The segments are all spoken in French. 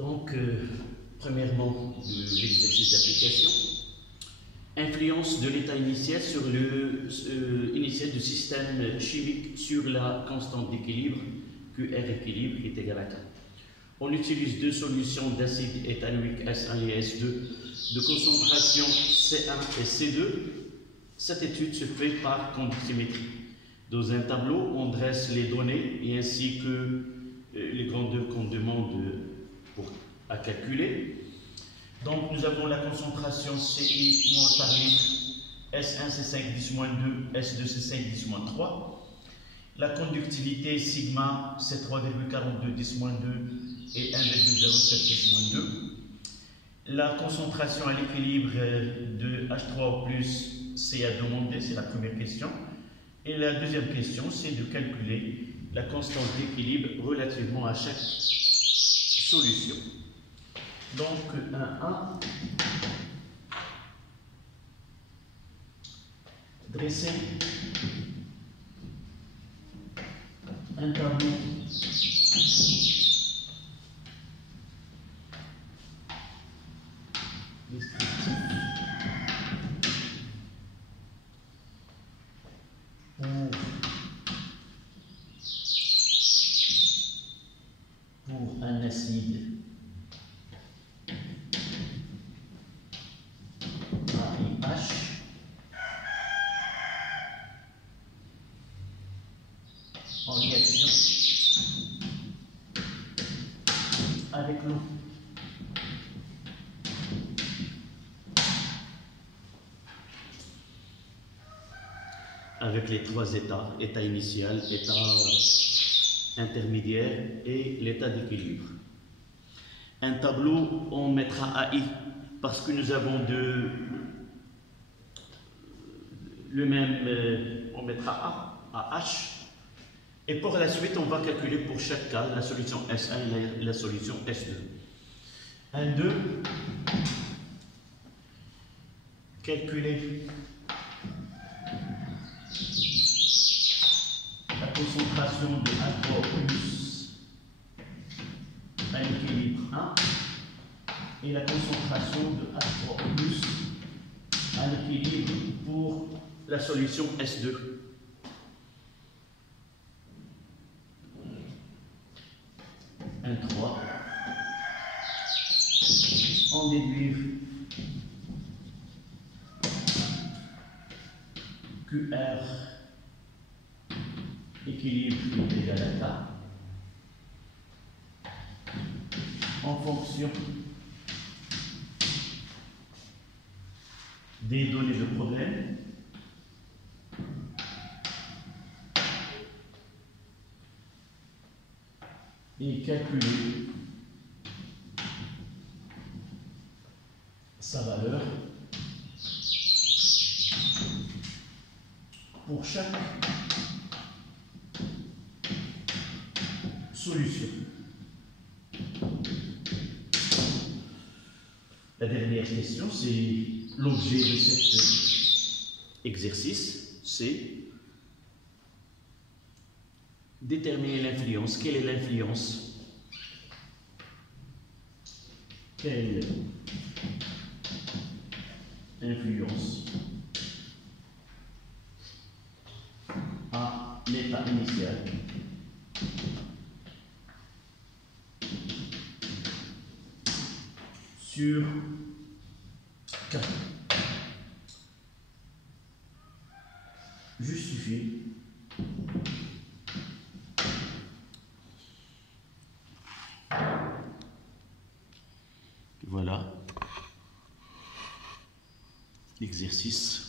Donc, premièrement, l'exercice d'application. Influence de l'état initial sur initial du système chimique sur la constante d'équilibre QR équilibre qui est égale à 4. On utilise deux solutions d'acide éthanoïque S1 et S2 de concentration C1 et C2. Cette étude se fait par conductimétrie. Dans un tableau, on dresse les données et ainsi que les grandeurs qu'on demande à calculer. Donc nous avons la concentration CI mol par litre, S1 c'est 5 10-2, S2 c'est 5 10-3. La conductivité sigma c'est 3,42 10-2 et 1,07 10-2. La concentration à l'équilibre de H3O+, c'est à demander, c'est la première question. Et la deuxième question, c'est de calculer la constante d'équilibre relativement à chaque solution. Donc, 1. Dresser un tableau descriptif pour un acide AIH en réaction avec l'eau. Avec les trois états, état initial, état intermédiaire et l'état d'équilibre. Un tableau, on mettra AI parce que nous avons le même, on mettra A, H. Et pour la suite, on va calculer pour chaque cas la solution S1 et la solution S2. 1, 2. Calculer la concentration de H3O+ à l'équilibre 1 et la concentration de H3O+ à l'équilibre pour la solution S2. 1, 3. En déduire QR équilibre est égal à K en fonction des données de problème et calculer sa valeur pour chaque solution. La dernière question, c'est l'objet de cet exercice, c'est déterminer l'influence. Quelle est l'influence? Quelle influence à l'état initial sur K? Justifier voilà l'exercice.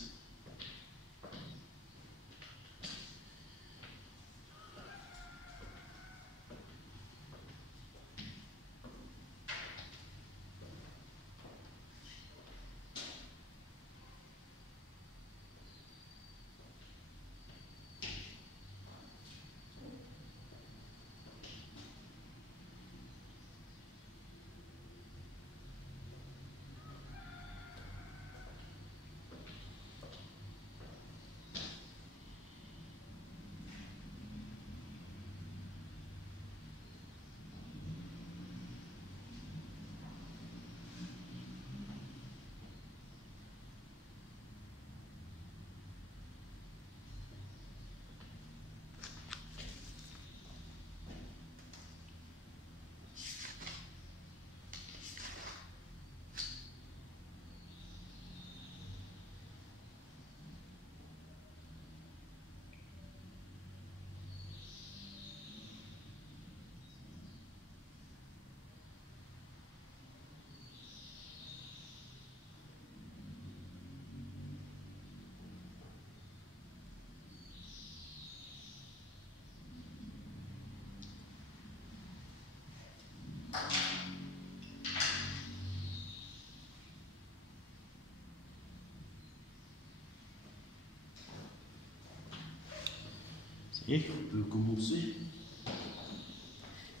Et on peut commencer.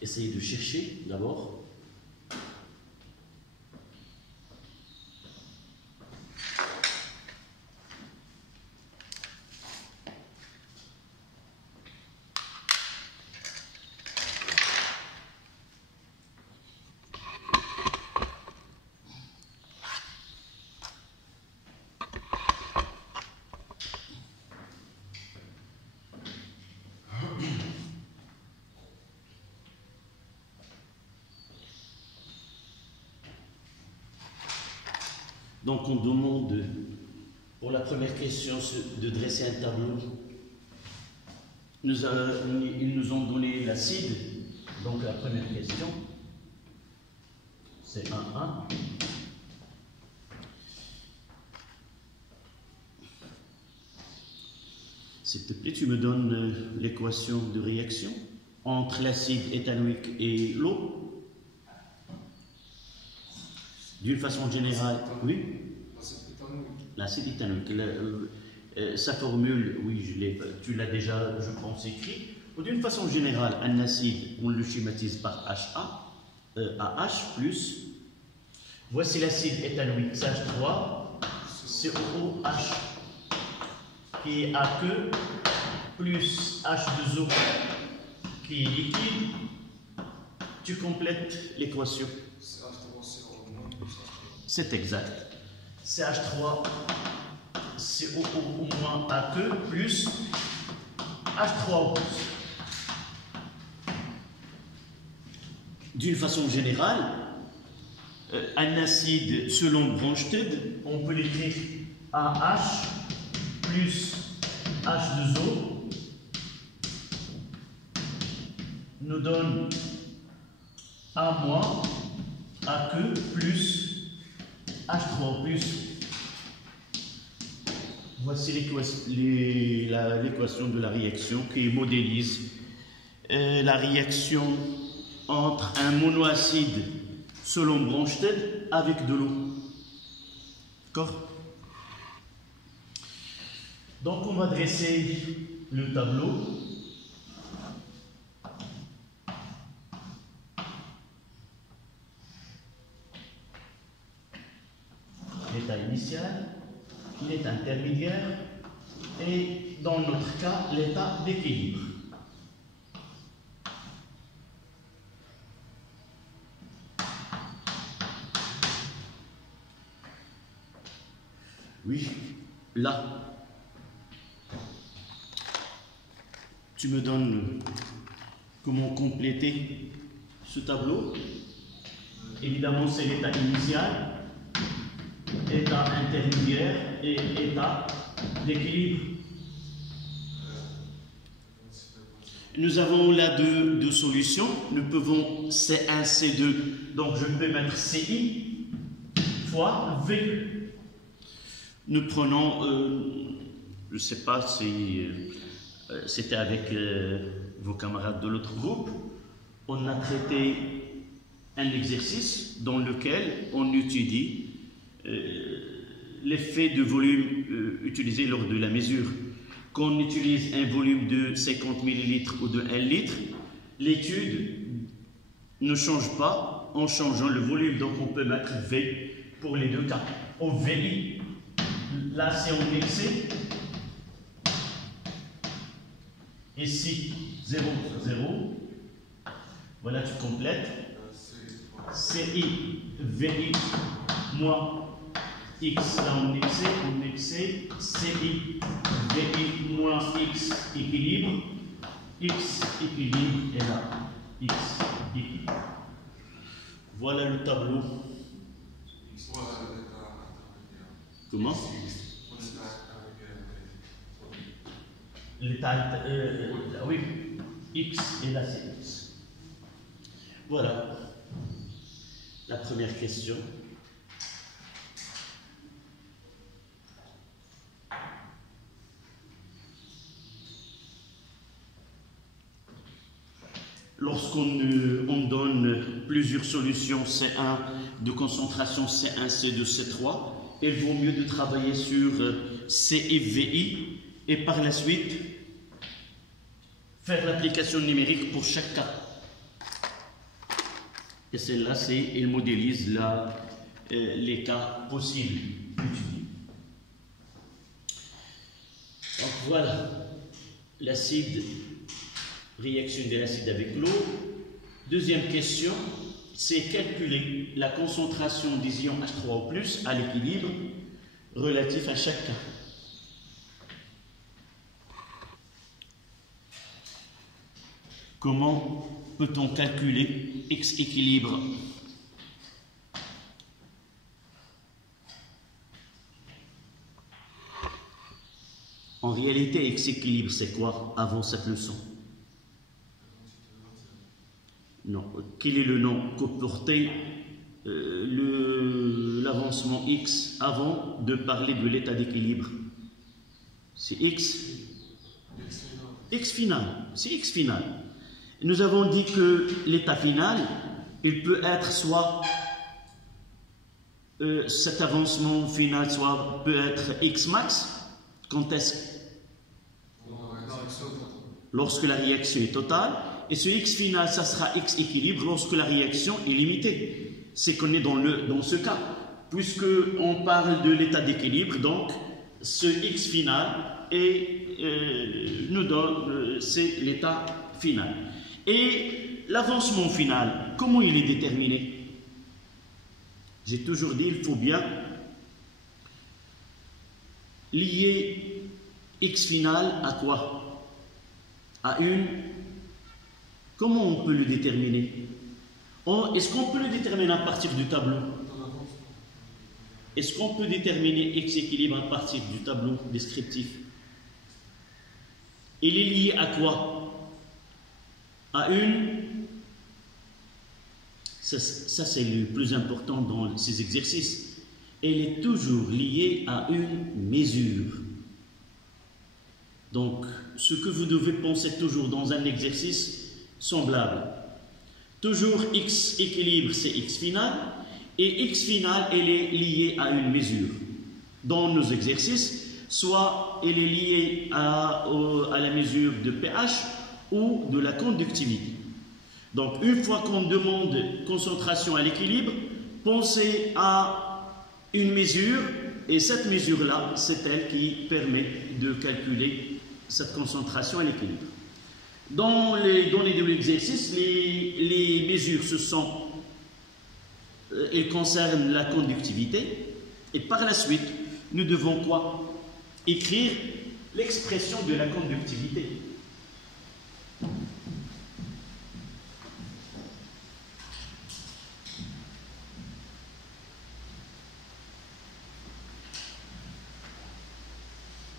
Essayez de chercher d'abord. Donc on demande, pour la première question, de dresser un tableau. Ils nous ont donné l'acide. Donc la première question, c'est 1,1. S'il te plaît, tu me donnes l'équation de réaction entre l'acide éthanoïque et l'eau. D'une façon générale, oui. L'acide éthanoïque. Sa formule, oui, tu l'as déjà, je pense, écrit. D'une façon générale, un acide, on le schématise par AH plus. Voici l'acide éthanoïque, CH3, COOH, qui est aqueux, plus H2O, qui est liquide. Tu complètes l'équation. C'est exact. CH3, COO- aqueux plus H3O. D'une façon générale, un acide selon Bronsted, on peut l'écrire AH plus H2O nous donne A- aqueux plus H3 plus. Voici l'équation de la réaction qui modélise la réaction entre un monoacide selon Bronsted avec de l'eau. D'accord? Donc on va dresser le tableau. L'état initial, l'état intermédiaire et dans notre cas l'état d'équilibre. Oui, là, tu me donnes comment compléter ce tableau. Évidemment, c'est l'état initial, état intermédiaire et état d'équilibre. Nous avons là deux solutions. Nous pouvons C1, C2, donc je peux mettre CI fois V. Nous prenons, je ne sais pas si c'était avec vos camarades de l'autre groupe, on a traité un exercice dans lequel on étudie l'effet de volume utilisé lors de la mesure. Quand on utilise un volume de 50 ml ou de 1 litre, l'étude ne change pas en changeant le volume. Donc on peut mettre V pour les deux cas. Au VI, là c'est en excès. Ici, 0, 0. Voilà, tu complètes. CI, VI, moins X, là en excès, CI, VI, moins X, équilibre, X, équilibre, et là, X, équilibre. Voilà le tableau. Comment? L'état, oui, X et là c'est X. Voilà la première question. Lorsqu'on donne plusieurs solutions C1 de concentration C1, C2, C3, il vaut mieux de travailler sur CIVI et par la suite faire l'application numérique pour chaque cas. Et celle-là, elle modélise les cas possibles. Donc voilà, l'acide, réaction de l'acide avec l'eau. Deuxième question, c'est calculer la concentration des ions H3O+, à l'équilibre relatif à chaque cas. Comment peut-on calculer X équilibre? En réalité, X équilibre, c'est quoi avant cette leçon? Non. Quel est le nom que portait l'avancement X avant de parler de l'état d'équilibre? C'est X. X final. C'est X final. Nous avons dit que l'état final, il peut être soit cet avancement final, soit peut être X max. Quand est-ce? Lorsque la réaction est totale. Et ce X final, ça sera X équilibre lorsque la réaction est limitée. C'est qu'on est dans ce cas. Puisque on parle de l'état d'équilibre, donc ce X final nous donne, c'est l'état final. Et l'avancement final, comment il est déterminé? J'ai toujours dit, il faut bien lier X final à quoi? À une. Comment on peut le déterminer? Est-ce qu'on peut le déterminer à partir du tableau? Est-ce qu'on peut déterminer X équilibre à partir du tableau descriptif? Il est lié à quoi? À une. Ça c'est le plus important dans ces exercices. Elle est toujours liée à une mesure. Donc, ce que vous devez penser toujours dans un exercice semblable. Toujours X équilibre, c'est X final, et X final, elle est liée à une mesure. Dans nos exercices, soit elle est liée à la mesure de pH ou de la conductivité. Donc, une fois qu'on demande concentration à l'équilibre, pensez à une mesure, et cette mesure-là, c'est elle qui permet de calculer cette concentration à l'équilibre. Dans les données de l'exercice, les mesures, elles concernent la conductivité, et par la suite, nous devons quoi? Écrire l'expression de la conductivité.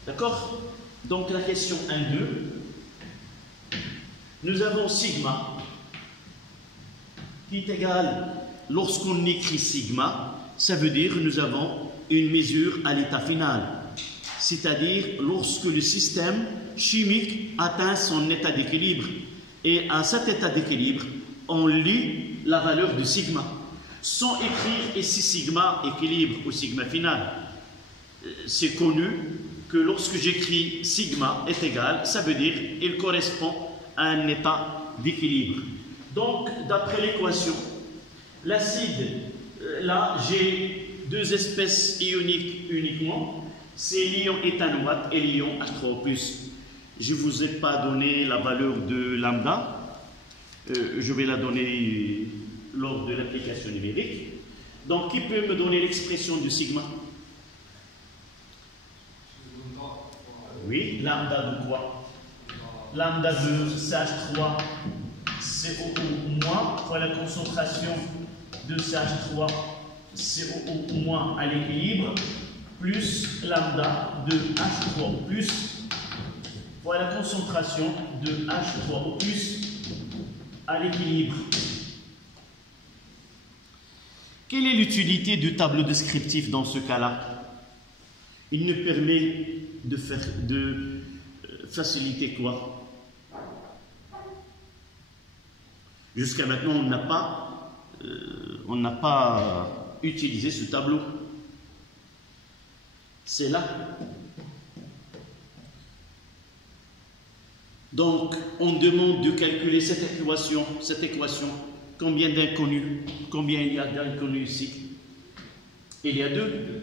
D'accord? Donc la question 1-2, nous avons sigma qui est égal, lorsqu'on écrit sigma, ça veut dire que nous avons une mesure à l'état final, c'est-à-dire lorsque le système chimique atteint son état d'équilibre. Et à cet état d'équilibre, on lit la valeur de sigma, sans écrire ici sigma équilibre ou sigma final. C'est connu que lorsque j'écris sigma est égal, ça veut dire qu'il correspond à un état d'équilibre. Donc, d'après l'équation, l'acide, là, j'ai deux espèces ioniques uniquement, c'est l'ion éthanoate et l'ion H3O+. Je ne vous ai pas donné la valeur de lambda, je vais la donner lors de l'application numérique. Donc, qui peut me donner l'expression de sigma? Oui, lambda de quoi? Lambda de CH3 COO- fois la concentration de CH3 COO- à l'équilibre, plus lambda de H3O+, fois la concentration de H3O+, à l'équilibre. Quelle est l'utilité du tableau descriptif dans ce cas-là? Il nous permet de faciliter quoi? Jusqu'à maintenant, on n'a pas utilisé ce tableau. C'est là. Donc, on demande de calculer cette équation. Combien d'inconnus? Combien il y a d'inconnus ici? Il y a 2.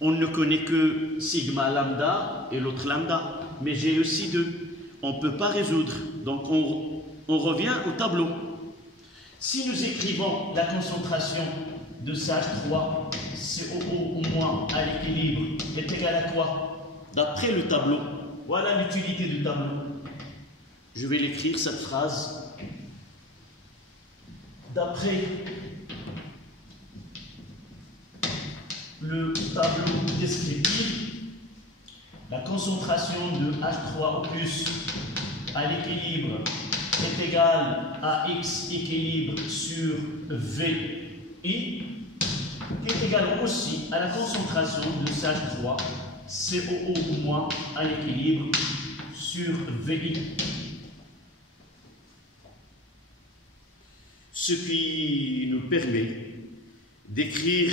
On ne connaît que sigma lambda et l'autre lambda. Mais j'ai aussi 2. On ne peut pas résoudre. Donc, on revient au tableau. Si nous écrivons la concentration de CH3 COO au moins à l'équilibre est égal à quoi? D'après le tableau. Voilà l'utilité du tableau. Je vais l'écrire, cette phrase. D'après le tableau descriptif, la concentration de H3O+ à l'équilibre est égale à X équilibre sur VI, qui est égal aussi à la concentration de CH3 COO- à l'équilibre sur VI. Ce qui nous permet d'écrire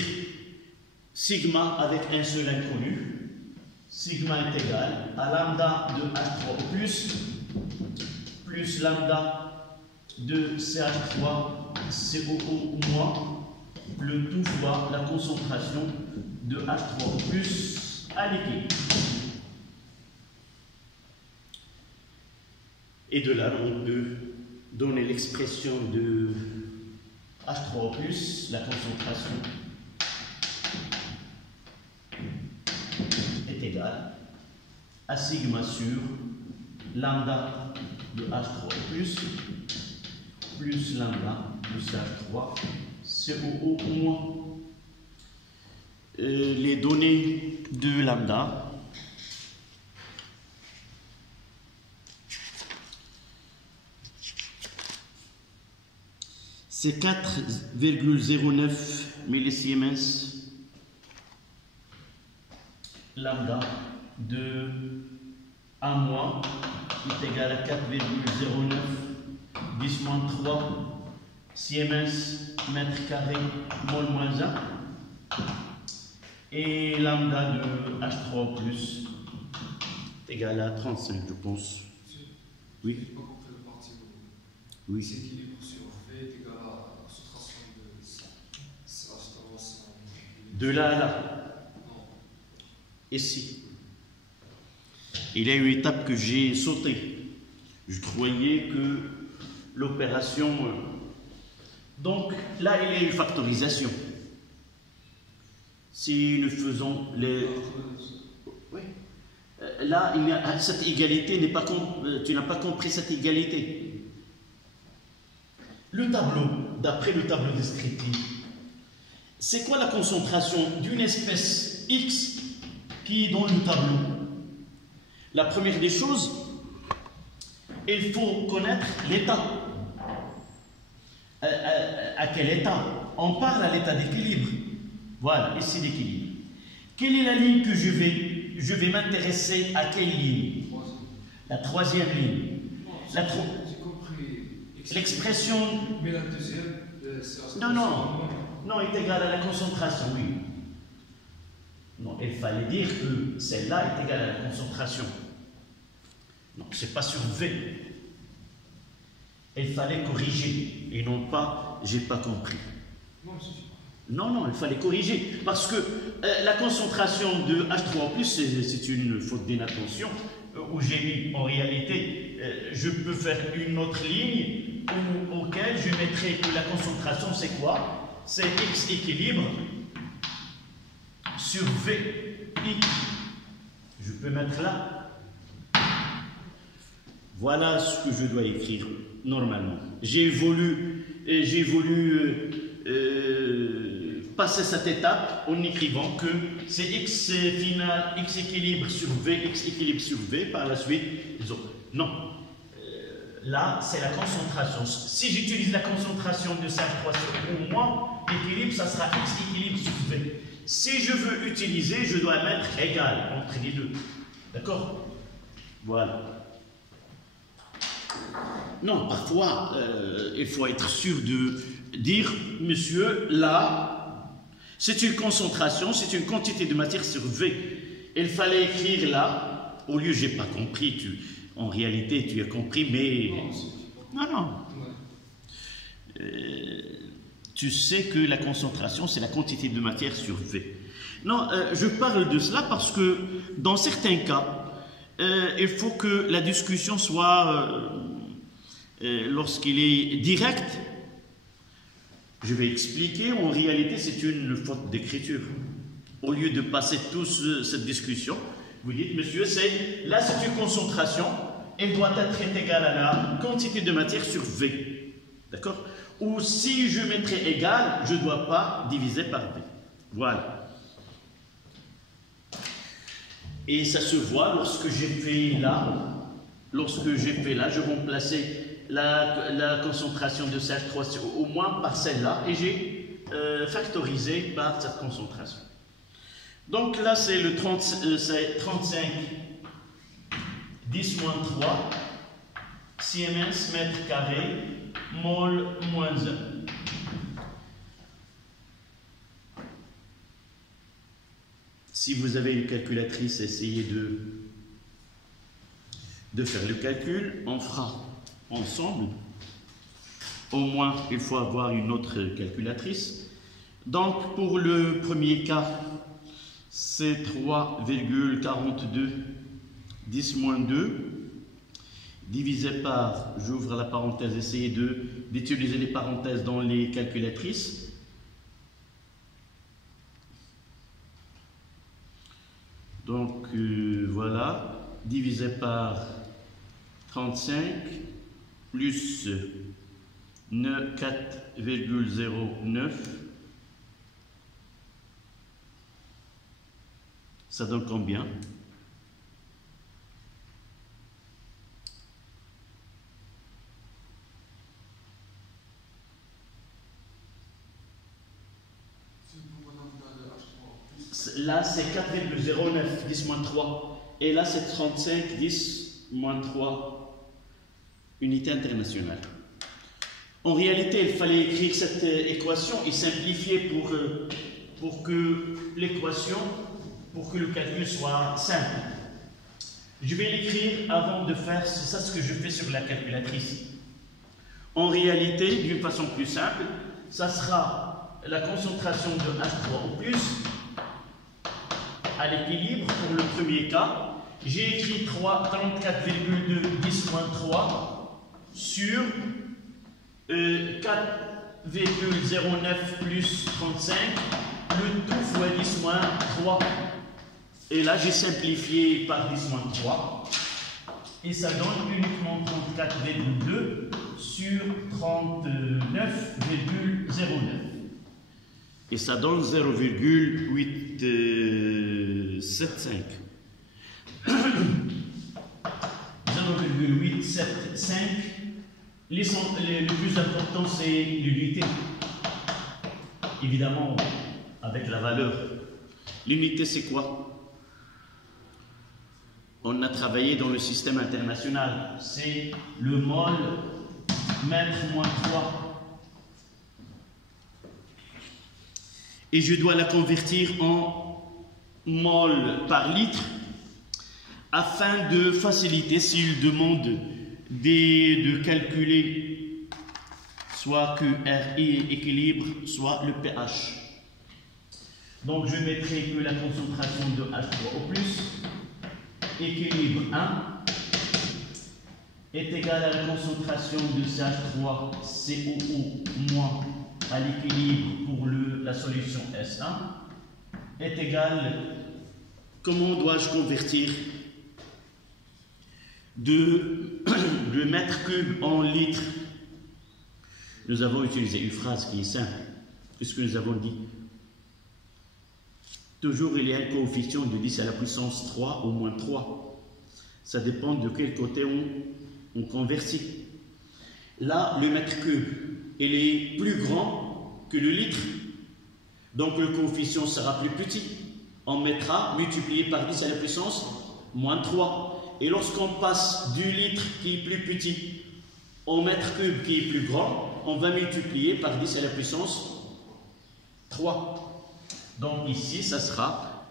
sigma avec un seul inconnu. Sigma est égal à lambda de H3O+, plus lambda de CH3 COO-, le tout fois la concentration de H3O+ à l'équilibre. Et de là, on peut donner l'expression de H3O+, la concentration est égale à sigma sur lambda de H3O+, plus lambda de CH3 COO-. Les données de lambda, c'est 4,09 millisiemens. Lambda de A- est égal à 4,09 10-3 Siemens mètre carré mol moins 1. Et lambda de H3O+ est égal à 35, je pense. Oui. Je n'ai pas compris la partie où oui. l'équilibre sur V est égal à la concentration de de là à là. Non. Ici. Il y a une étape que j'ai sautée. Je croyais que l'opération. Donc là, il y a une factorisation. Si nous faisons les. Oui. Là, cette égalité n'est pas. Tu n'as pas compris cette égalité. Le tableau, d'après le tableau descriptif, c'est quoi la concentration d'une espèce X qui est dans le tableau? La première des choses, il faut connaître l'état. À quel état? On parle à l'état d'équilibre. Voilà, ici l'équilibre. Quelle est la ligne que je vais m'intéresser à quelle ligne? La troisième ligne. J'ai compris. L'expression. Mais la deuxième, c'est non, est égale à la concentration, oui. Non, il fallait dire que celle-là est égale à la concentration. Non, c'est pas sur V. Il fallait corriger et non pas, j'ai pas compris. Non, il fallait corriger parce que la concentration de H3O+, c'est une faute d'inattention où j'ai mis en réalité, je peux faire une autre ligne auquel je mettrai que la concentration c'est quoi? C'est X équilibre sur V. Je peux mettre là. Voilà ce que je dois écrire normalement. J'ai voulu passer cette étape en écrivant que c'est X final, X équilibre sur V, X équilibre sur V, par la suite, non. Là, c'est la concentration. Si j'utilise la concentration de CH3 sur moins, l'équilibre, ça sera X équilibre sur V. Si je veux utiliser, je dois mettre égal entre les deux. D'accord? Voilà. Non, parfois, il faut être sûr de dire, monsieur, là, c'est une concentration, c'est une quantité de matière sur V. Il fallait écrire là, au lieu, j'ai pas compris, En réalité, tu as compris, mais... Non, c'est- Non. Ouais. Tu sais que la concentration, c'est la quantité de matière sur V. Non, je parle de cela parce que dans certains cas, il faut que la discussion soit, lorsqu'il est direct, je vais expliquer, en réalité c'est une faute d'écriture. Au lieu de passer toute cette discussion, vous dites, monsieur, là c'est une concentration, elle doit être égale à la quantité de matière sur V. D'accord? Ou si je mettrais égal, je ne dois pas diviser par V. Voilà. Et ça se voit lorsque j'ai fait là. Lorsque j'ai fait là, je remplaçais la concentration de CH3 au moins par celle-là et j'ai factorisé par cette concentration. Donc là, c'est le 35 10 moins 3 Siemens mètre carré mol moins 1. Si vous avez une calculatrice, essayez de faire le calcul. On fera ensemble. Au moins, il faut avoir une autre calculatrice. Donc, pour le premier cas, c'est 3,42 10 moins 2 divisé par, j'ouvre la parenthèse, essayez d'utiliser les parenthèses dans les calculatrices. Donc voilà, divisé par 35 plus 4,09, ça donne combien? Là, c'est 4,09, 10 moins 3. Et là, c'est 35, 10 moins 3, unité internationale. En réalité, il fallait écrire cette équation et simplifier pour que l'équation, pour que le calcul soit simple. Je vais l'écrire avant de faire, c'est ça ce que je fais sur la calculatrice. En réalité, d'une façon plus simple, ça sera la concentration de H3 au plus à l'équilibre pour le premier cas. J'ai écrit 34,2 10 moins 3 sur 4,09 plus 35, le tout fois 10 moins 3. Et là, j'ai simplifié par 10 moins 3. Et ça donne uniquement 34,2 sur 39,09. Et ça donne 0,875. 0,875. Le plus important, c'est l'unité. Évidemment, avec la valeur. L'unité, c'est quoi? On a travaillé dans le système international. C'est le mol mètre moins 3. Et je dois la convertir en mol par litre afin de faciliter s'il demande de calculer soit QRI équilibre, soit le pH. Donc je mettrai que la concentration de H3 au plus, équilibre 1, est égale à la concentration de CH3 COO moins à l'équilibre pour la solution S1 est égal, comment dois-je convertir de mètre cube en litre? Nous avons utilisé une phrase qui est simple. Qu'est-ce que nous avons dit? Toujours il y a un coefficient de 10 à la puissance 3 au moins 3. Ça dépend de quel côté on convertit. Là, le mètre cube, il est plus grand que le litre. Donc le coefficient sera plus petit. On mettra multiplié par 10 à la puissance moins 3. Et lorsqu'on passe du litre qui est plus petit au mètre cube qui est plus grand, on va multiplier par 10 à la puissance 3. Donc ici, ça sera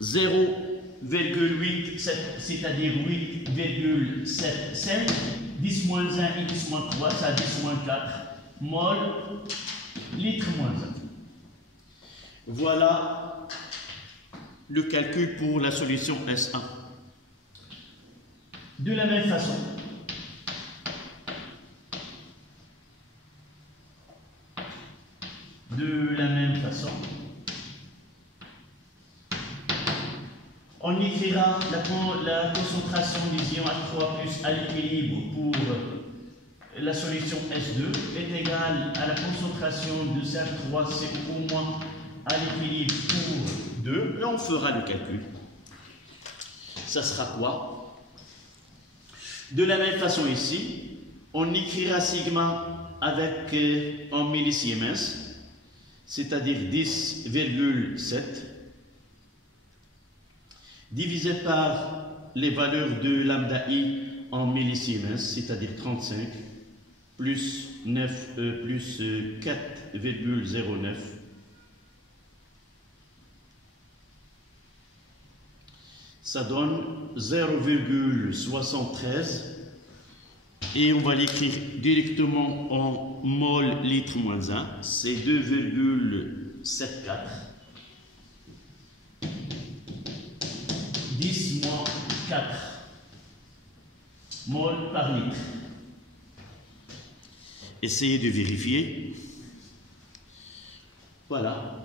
0,875 0,8, c'est-à-dire 8,77, 10 moins 1 et 10 moins 3, ça a 10 moins 4 mol, litre moins 1. Voilà le calcul pour la solution S1. De la même façon, on écrira la concentration des ions H3+ à l'équilibre pour la solution S2 est égale à la concentration de CH3CO- à l'équilibre pour 2, et on fera le calcul. Ça sera quoi? De la même façon ici, on écrira sigma avec en millisiemens, c'est-à-dire 10,7, divisé par les valeurs de lambda I en millisiemens, c'est-à-dire 35, plus 4,09. Ça donne 0,73 et on va l'écrire directement en mol litre moins 1, c'est 2,74. 10 moins 4 mol par litre. Essayez de vérifier. Voilà.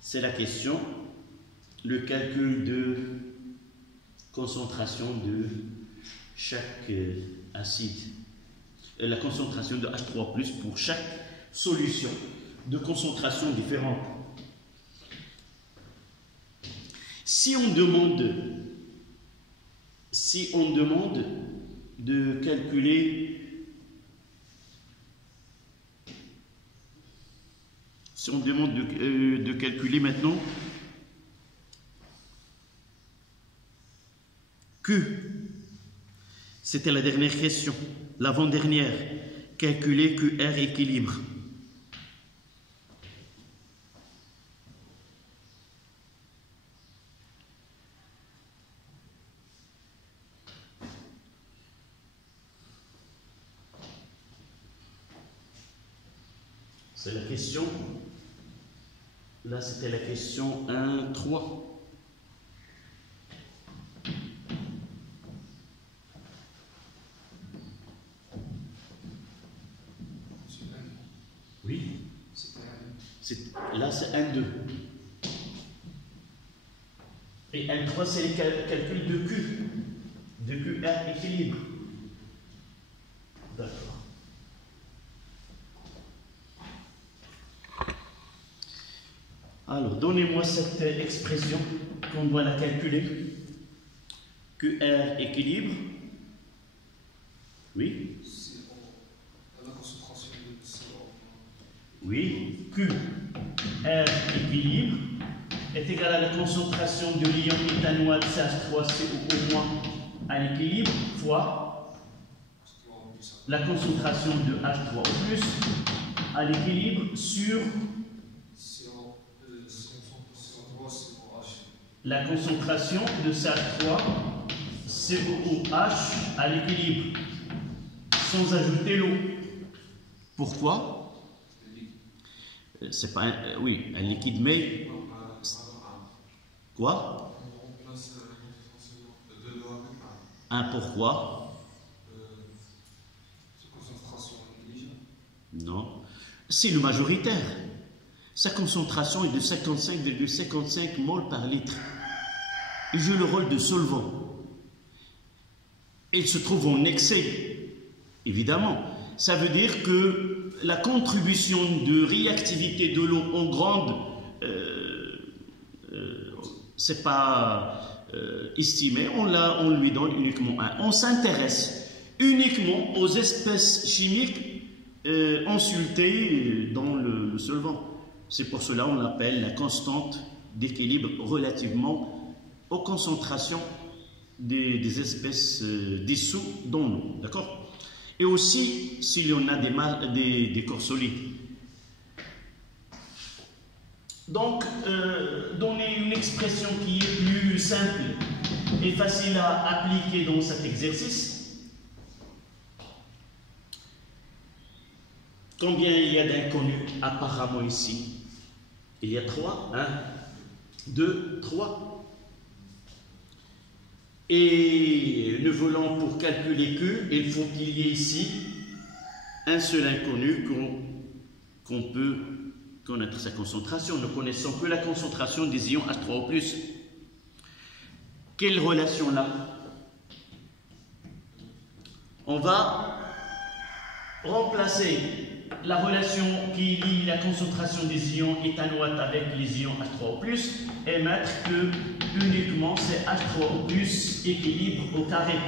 C'est la question, le calcul de concentration de chaque acide, la concentration de H3+ pour chaque solution de concentration différente. Si on demande de calculer, de calculer maintenant Q, c'était la dernière question, l'avant-dernière, calculer QR équilibre. C'est la question, là c'était la question 1.3. Oui, là c'est 1.2. Et 1.3 c'est le calcul de Q, de QR équilibre. D'accord. Alors, donnez-moi cette expression qu'on doit la calculer. QR équilibre. Oui. La concentration de CO. Oui. QR équilibre est égal à la concentration de l'ion éthanoate CH3CO- à l'équilibre fois la concentration de H3O+ à l'équilibre sur la concentration de CH3COOH à l'équilibre, sans ajouter l'eau. Pourquoi? C'est pas un, oui, un liquide, mais quoi? Un pourquoi? Non, c'est le majoritaire. Sa concentration est de 55,55 mol par litre. Il joue le rôle de solvant. Il se trouve en excès, évidemment. Ça veut dire que la contribution de réactivité de l'eau en grande, c'est pas estimé, on lui donne uniquement 1. On s'intéresse uniquement aux espèces chimiques insultées dans le solvant. C'est pour cela qu'on l'appelle la constante d'équilibre relativement aux concentrations des espèces dissous dans l'eau. D'accord? Et aussi, s'il y en a des corps solides. Donc, donner une expression qui est plus simple et facile à appliquer dans cet exercice. Combien il y a d'inconnus apparemment ici? Il y a 3. 1, 2, 3. Et nous voulons pour calculer que, il faut qu'il y ait ici un seul inconnu qu'on peut connaître sa concentration. Nous connaissons que la concentration des ions H3O+. Quelle relation là? On va remplacer la relation qui lie la concentration des ions éthanoate avec les ions H3O+, et mettre que uniquement c'est H3O+, équilibre au carré.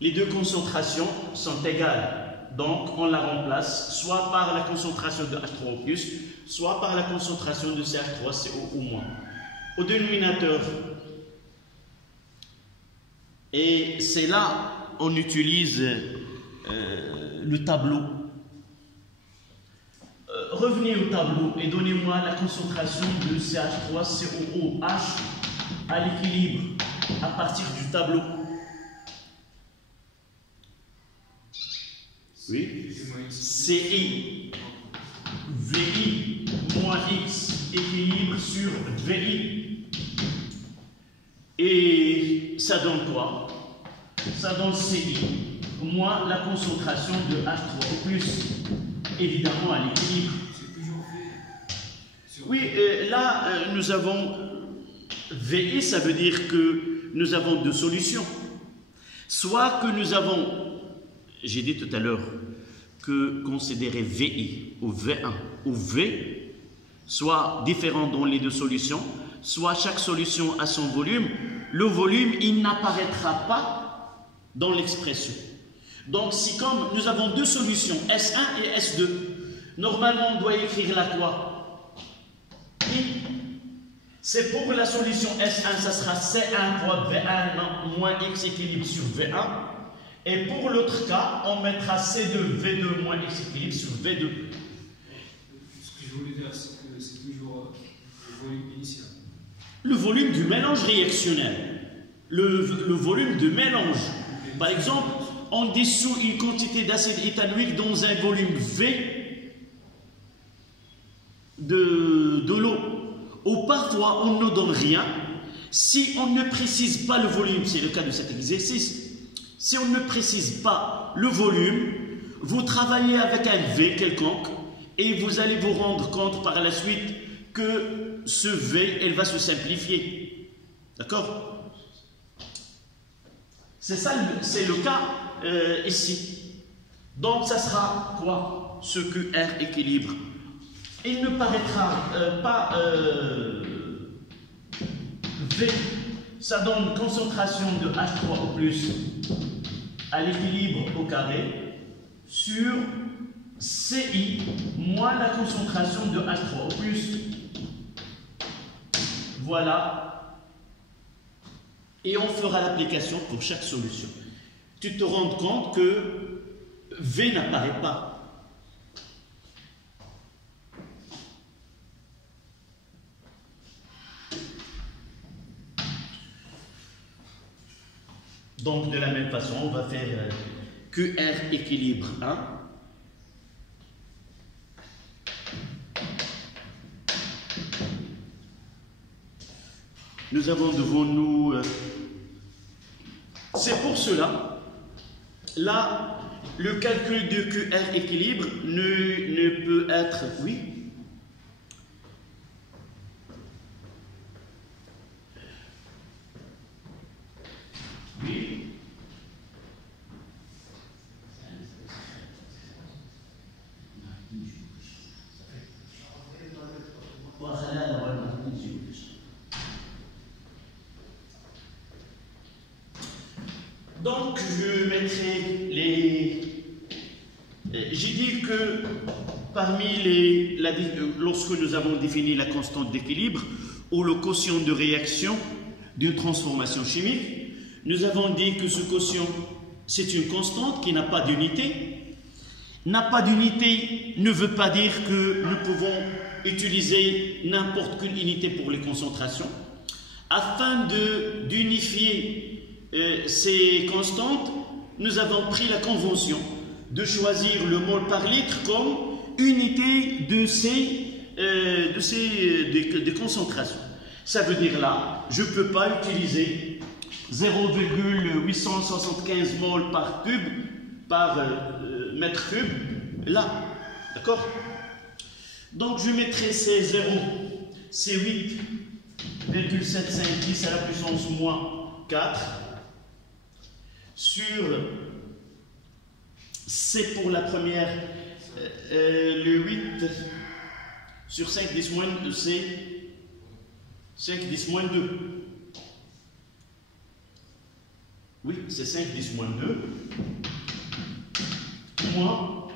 Les deux concentrations sont égales, donc on la remplace soit par la concentration de H3O+, soit par la concentration de CH3CO ou moins. Au dénominateur, et c'est là on utilise le tableau. Revenez au tableau et donnez-moi la concentration de CH3COOH à l'équilibre à partir du tableau. Oui. CI, VI moins X, équilibre sur VI. Et ça donne quoi? Ça donne CI moins la concentration de H3O+, évidemment à l'équilibre. C'est toujours V. Oui, là, nous avons VI, ça veut dire que nous avons deux solutions. Soit que nous avons, j'ai dit tout à l'heure, que considérer VI ou V1 ou V soit différent dans les deux solutions, soit chaque solution a son volume. Le volume, il n'apparaîtra pas dans l'expression. Donc, si comme nous avons deux solutions, S1 et S2, normalement on doit écrire là quoi? I. C'est pour la solution S1, ça sera C1 fois V1 moins X équilibre sur V1. Et pour l'autre cas, on mettra C2, V2 moins X équilibre sur V2. Ce que je voulais dire, c'est que c'est toujours le volume initial. Le volume du mélange réactionnel. Le volume de mélange. Par exemple, on dissout une quantité d'acide éthanoïque dans un volume V de l'eau. Ou parfois, on ne donne rien. Si on ne précise pas le volume, c'est le cas de cet exercice, si on ne précise pas le volume, vous travaillez avec un V quelconque et vous allez vous rendre compte par la suite que ce V, elle va se simplifier. D'accord? C'est ça, c'est le cas ici. Donc, ça sera quoi? Ce que R équilibre. Il ne paraîtra pas V. Ça donne concentration de H3O+ à l'équilibre au carré sur CI moins la concentration de H3O+. Voilà. Et on fera l'application pour chaque solution. Tu te rends compte que V n'apparaît pas. Donc, de la même façon, on va faire QR équilibre 1. Nous avons devant nous... c'est pour cela, là, le calcul de QR équilibre ne peut être... Oui. Oui. Donc, je mettrai les... J'ai dit que parmi lorsque nous avons défini la constante d'équilibre ou le quotient de réaction d'une transformation chimique, nous avons dit que ce quotient, c'est une constante qui n'a pas d'unité N'a pas d'unité ne veut pas dire que nous pouvons utiliser n'importe quelle unité pour les concentrations. Afin d'unifier ces constantes, nous avons pris la convention de choisir le mol par litre comme unité de des concentrations. Ça veut dire là, je ne peux pas utiliser 0,875 mol par cube, par mètre cube, là, d'accord? Donc je mettrai ces 0, c'est 8,750 à la puissance moins 4 sur, c'est pour la première, le 8 sur 5 10 moins, c'est 5 10 moins 2. Oui, c'est 5 10 moins 2 moins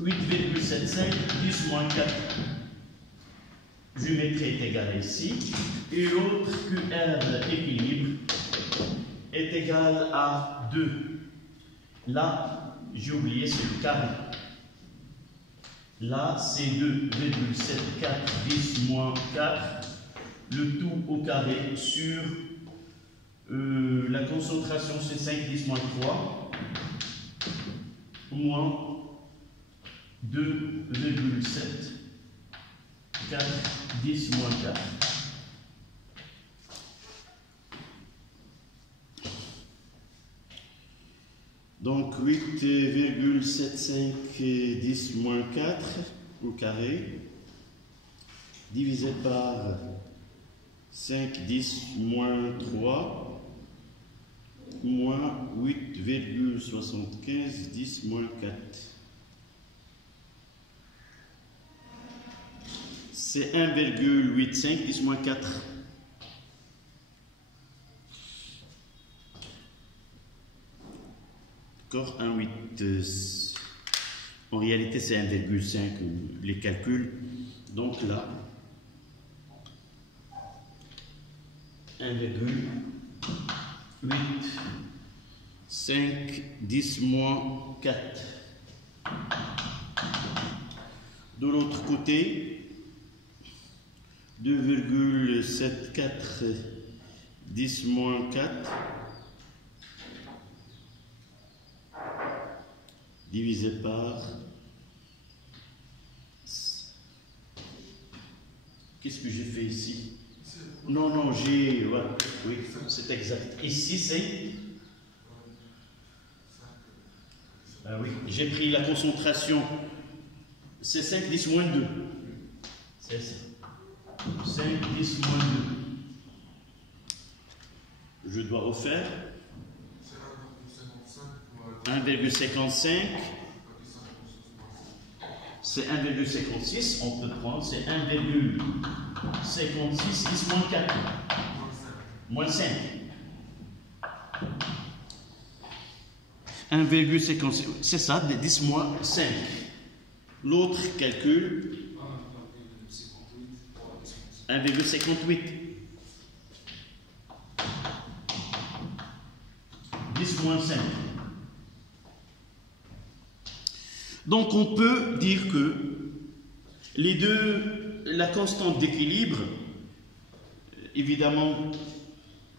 8,75 10 moins 4. Je mettrai est égal à ici. Et l'autre QR équilibre est égal à 2. Là, j'ai oublié, c'est le carré. Là, c'est 2,74 10 moins 4. Le tout au carré sur la concentration, c'est 5 10 moins 3 moins 2,7 4 10 moins 4. Donc 8,75 10 moins 4 au carré divisé par 5 10 moins 3 moins 8,75 10 moins 4. C'est 1,85 10 moins 4. D'accord, 1,8. En réalité, c'est 1,5 les calculs. Donc là, 1,8 5 10 moins 4. De l'autre côté, 2,74 10 moins 4 divisé par, qu'est-ce que j'ai fait ici? Non, non, j'ai, ouais, oui, c'est exact. Ici, c'est, oui, j'ai pris la concentration, c'est 5 10 moins 2. C'est ça. 5 10 moins 2. Je dois refaire. 1,55. C'est 1,56. On peut prendre, c'est 1,56 10 moins 4. Moins 5. 1,56. C'est ça, 10 moins 5. L'autre calcul. 1,58. 10 moins 5. Donc on peut dire que les deux, la constante d'équilibre, évidemment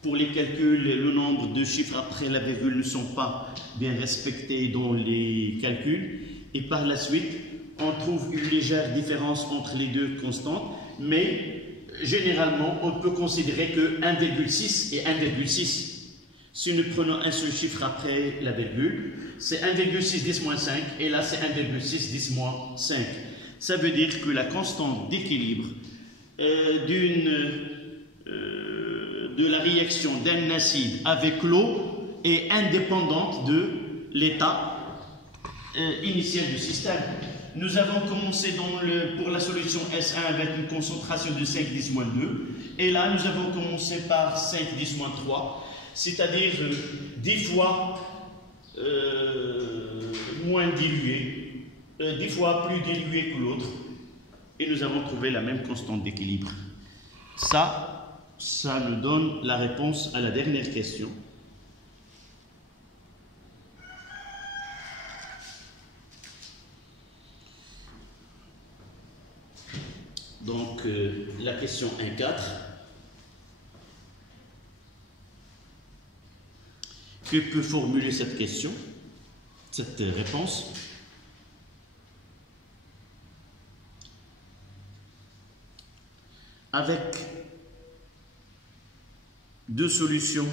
pour les calculs, le nombre de chiffres après la virgule ne sont pas bien respectés dans les calculs, et par la suite on trouve une légère différence entre les deux constantes, mais généralement on peut considérer que 1,6 et 1,6. Si nous prenons un seul chiffre après la virgule, c'est 1,6 10 moins 5, et là c'est 1,6 10 moins 5. Ça veut dire que la constante d'équilibre de la réaction d'un acide avec l'eau est indépendante de l'état initial du système. Nous avons commencé pour la solution S1 avec une concentration de 5 10 moins 2, et là nous avons commencé par 5 10 moins 3. C'est-à-dire 10 fois moins dilué, 10 fois plus dilué que l'autre, et nous avons trouvé la même constante d'équilibre. Ça nous donne la réponse à la dernière question. Donc, la question 1.4. Que peut formuler cette question, cette réponse? Avec deux solutions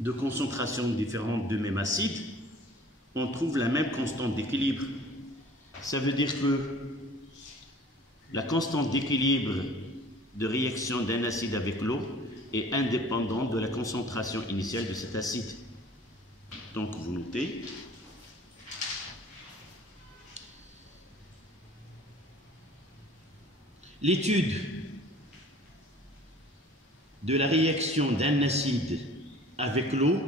de concentration différentes de même acide, on trouve la même constante d'équilibre. Ça veut dire que la constante d'équilibre de réaction d'un acide avec l'eau est indépendante de la concentration initiale de cet acide. Donc vous notez. L'étude de la réaction d'un acide avec l'eau,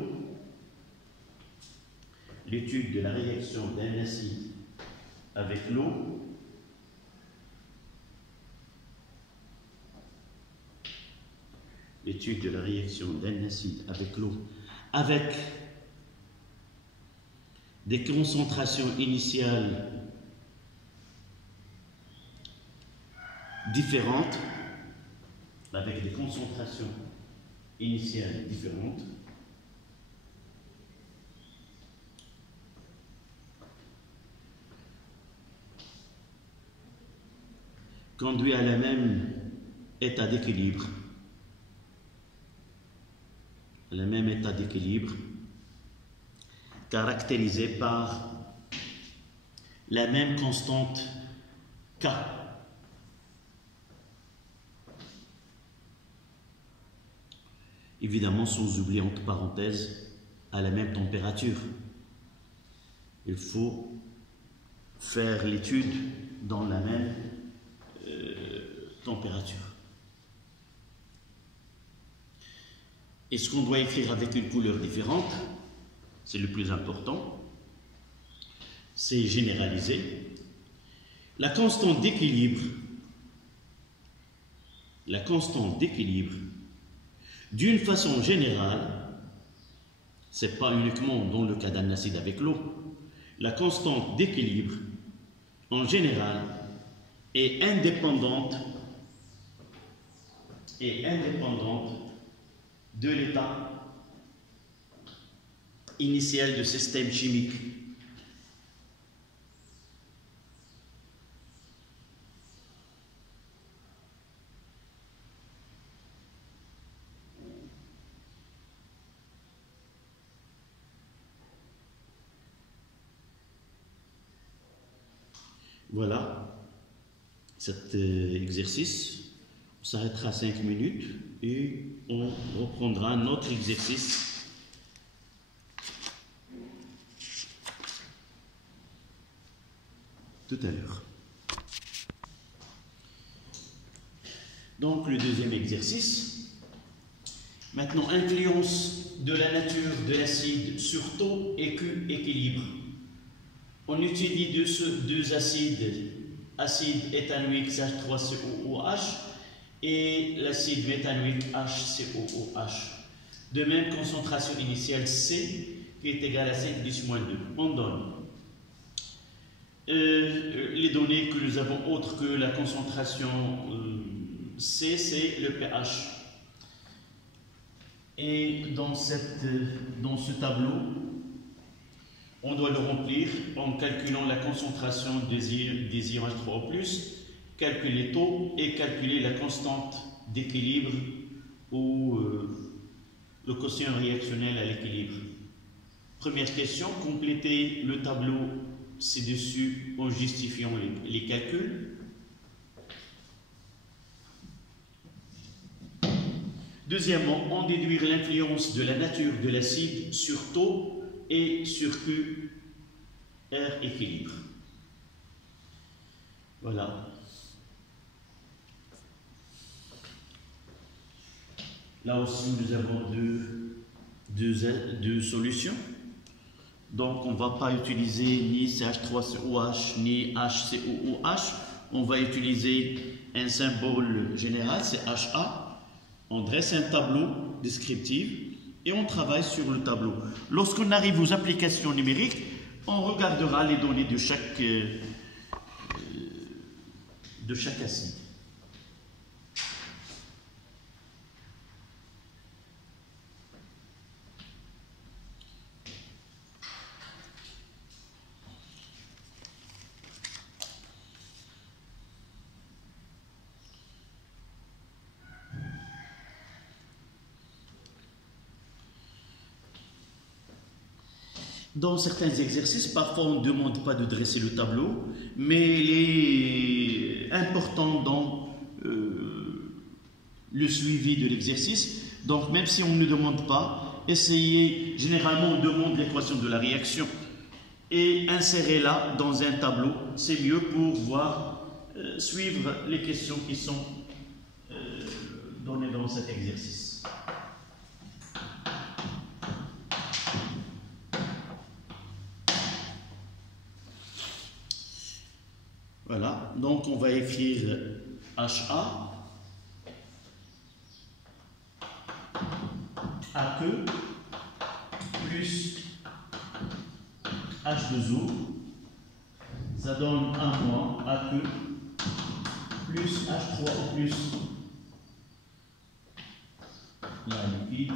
l'étude de la réaction d'un acide avec l'eau, l'étude de la réaction d'un acide avec l'eau, avec des concentrations initiales différentes, avec des concentrations initiales différentes, conduit à la même état d'équilibre, caractérisé par la même constante K. Évidemment, sans oublier entre parenthèses, à la même température. Il faut faire l'étude dans la même température. Est-ce qu'on doit écrire avec une couleur différente? C'est le plus important. C'est généralisé. La constante d'équilibre, d'une façon générale, ce n'est pas uniquement dans le cas d'un acide avec l'eau, la constante d'équilibre, en général, est indépendante de l'état initial du système chimique. Voilà cet exercice. On s'arrêtera 5 minutes et on reprendra notre exercice tout à l'heure. Donc le deuxième exercice. Maintenant, influence de la nature de l'acide sur taux et Q équilibre. On étudie deux acides, acide éthanoïque H3COOH et l'acide méthanoïque HCOOH, de même concentration initiale C qui est égale à 5 × 10⁻². On donne les données que nous avons autres que la concentration C, c'est le pH. Et dans ce tableau, on doit le remplir en calculant la concentration des ions H3O+, calculer les taux et calculer la constante d'équilibre ou le quotient réactionnel à l'équilibre. Première question, complétez le tableau ci-dessus en justifiant les calculs. Deuxièmement, en déduire l'influence de la nature de l'acide sur taux et sur Q, R équilibre. Voilà. Là aussi, nous avons deux solutions. Donc, on ne va pas utiliser ni CH3COH ni HCOOH. On va utiliser un symbole général, c'est HA. On dresse un tableau descriptif et on travaille sur le tableau. Lorsqu'on arrive aux applications numériques, on regardera les données de chaque acide. Dans certains exercices, parfois on ne demande pas de dresser le tableau, mais il est important dans le suivi de l'exercice. Donc même si on ne demande pas, essayez, généralement on demande l'équation de la réaction et insérez-la dans un tableau. C'est mieux pour voir, suivre les questions qui sont données dans cet exercice. Voilà, donc on va écrire HA, AQ plus H2O, ça donne 1 moins AQ plus H3O plus la liquide.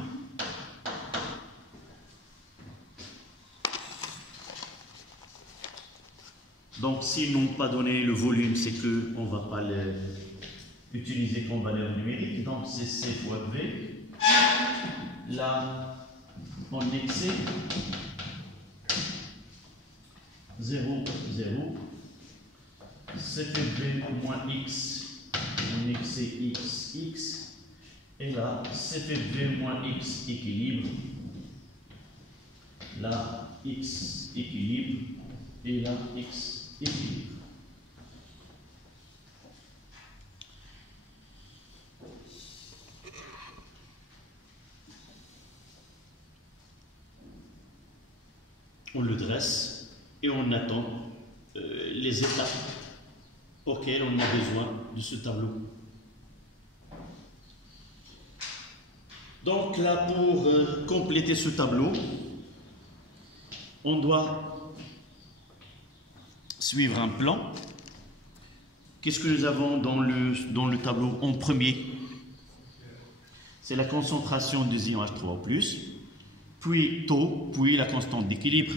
Donc, s'ils n'ont pas donné le volume, c'est qu'on ne va pas l'utiliser comme valeur numérique. Donc, c'est C fois V. Là, en excès, 0, 0. C fait V moins X, en excès X, X. Et là, C fait V moins X équilibre. Là, X équilibre. Et là, X équilibre. On le dresse et on attend les étapes auxquelles on a besoin de ce tableau. Donc là, pour compléter ce tableau, on doit suivre un plan. Qu'est-ce que nous avons dans le tableau en premier? C'est la concentration de ion H3+, puis taux, puis la constante d'équilibre.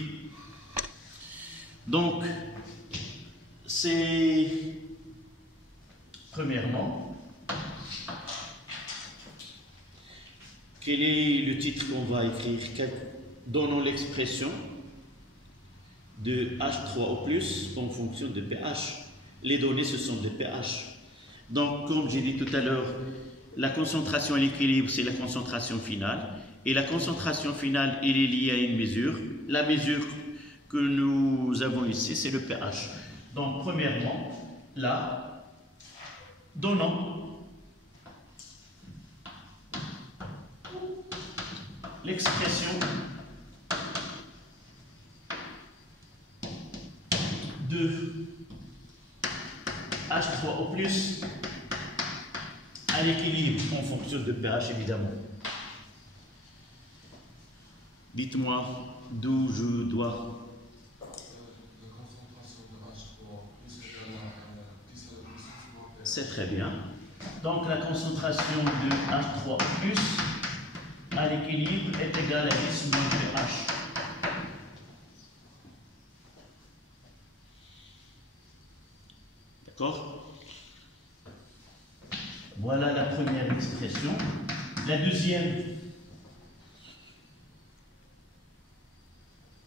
Donc, c'est premièrement, quel est le titre qu'on va écrire? Donnons l'expression de H3O+, en fonction de pH. Les données, ce sont des pH. Donc, comme j'ai dit tout à l'heure, la concentration à l'équilibre, c'est la concentration finale. Et la concentration finale, elle est liée à une mesure. La mesure que nous avons ici, c'est le pH. Donc, premièrement, là, donnons l'expression de H3O+ à l'équilibre en fonction de pH, évidemment. Dites-moi d'où je dois. C'est très bien. Donc la concentration de H3+ à l'équilibre est égale à X moins pH. D'accord? Voilà la première expression. La deuxième,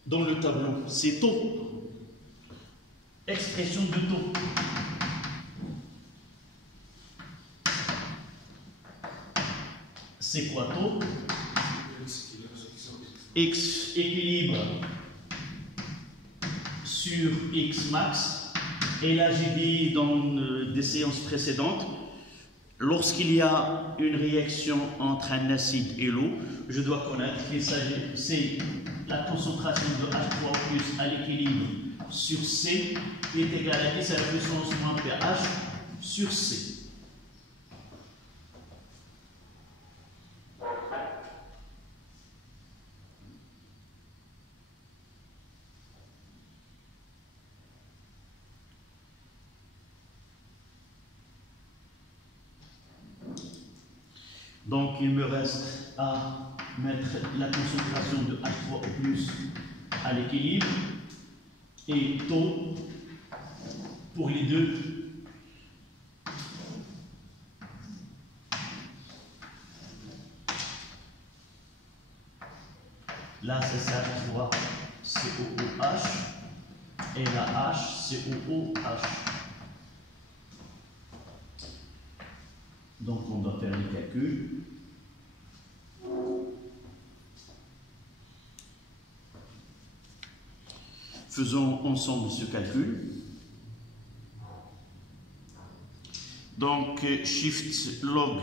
dans le tableau, c'est taux. Expression de taux. C'est quoi taux? X équilibre sur X max. Et là, j'ai dit dans des séances précédentes, lorsqu'il y a une réaction entre un acide et l'eau, je dois connaître qu'il s'agit, c'est la concentration de H3+ à l'équilibre sur C qui est égale à X à la puissance moins pH sur C. Donc, il me reste à mettre la concentration de H3O+ à l'équilibre et taux pour les deux. Là, c'est ça, 3CO. et la H, c'est OOH. Donc on va faire le calcul. Faisons ensemble ce calcul. Donc shift log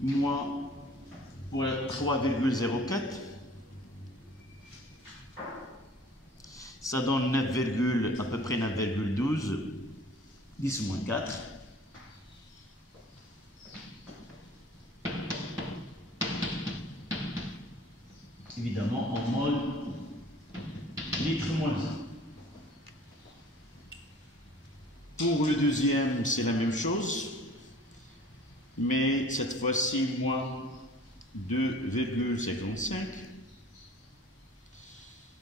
moins pour 3,04, ça donne 9, à peu près 9,12, 10 moins 4. Évidemment en mol litre moins 1. Pour le deuxième, c'est la même chose, mais cette fois-ci moins 2,55.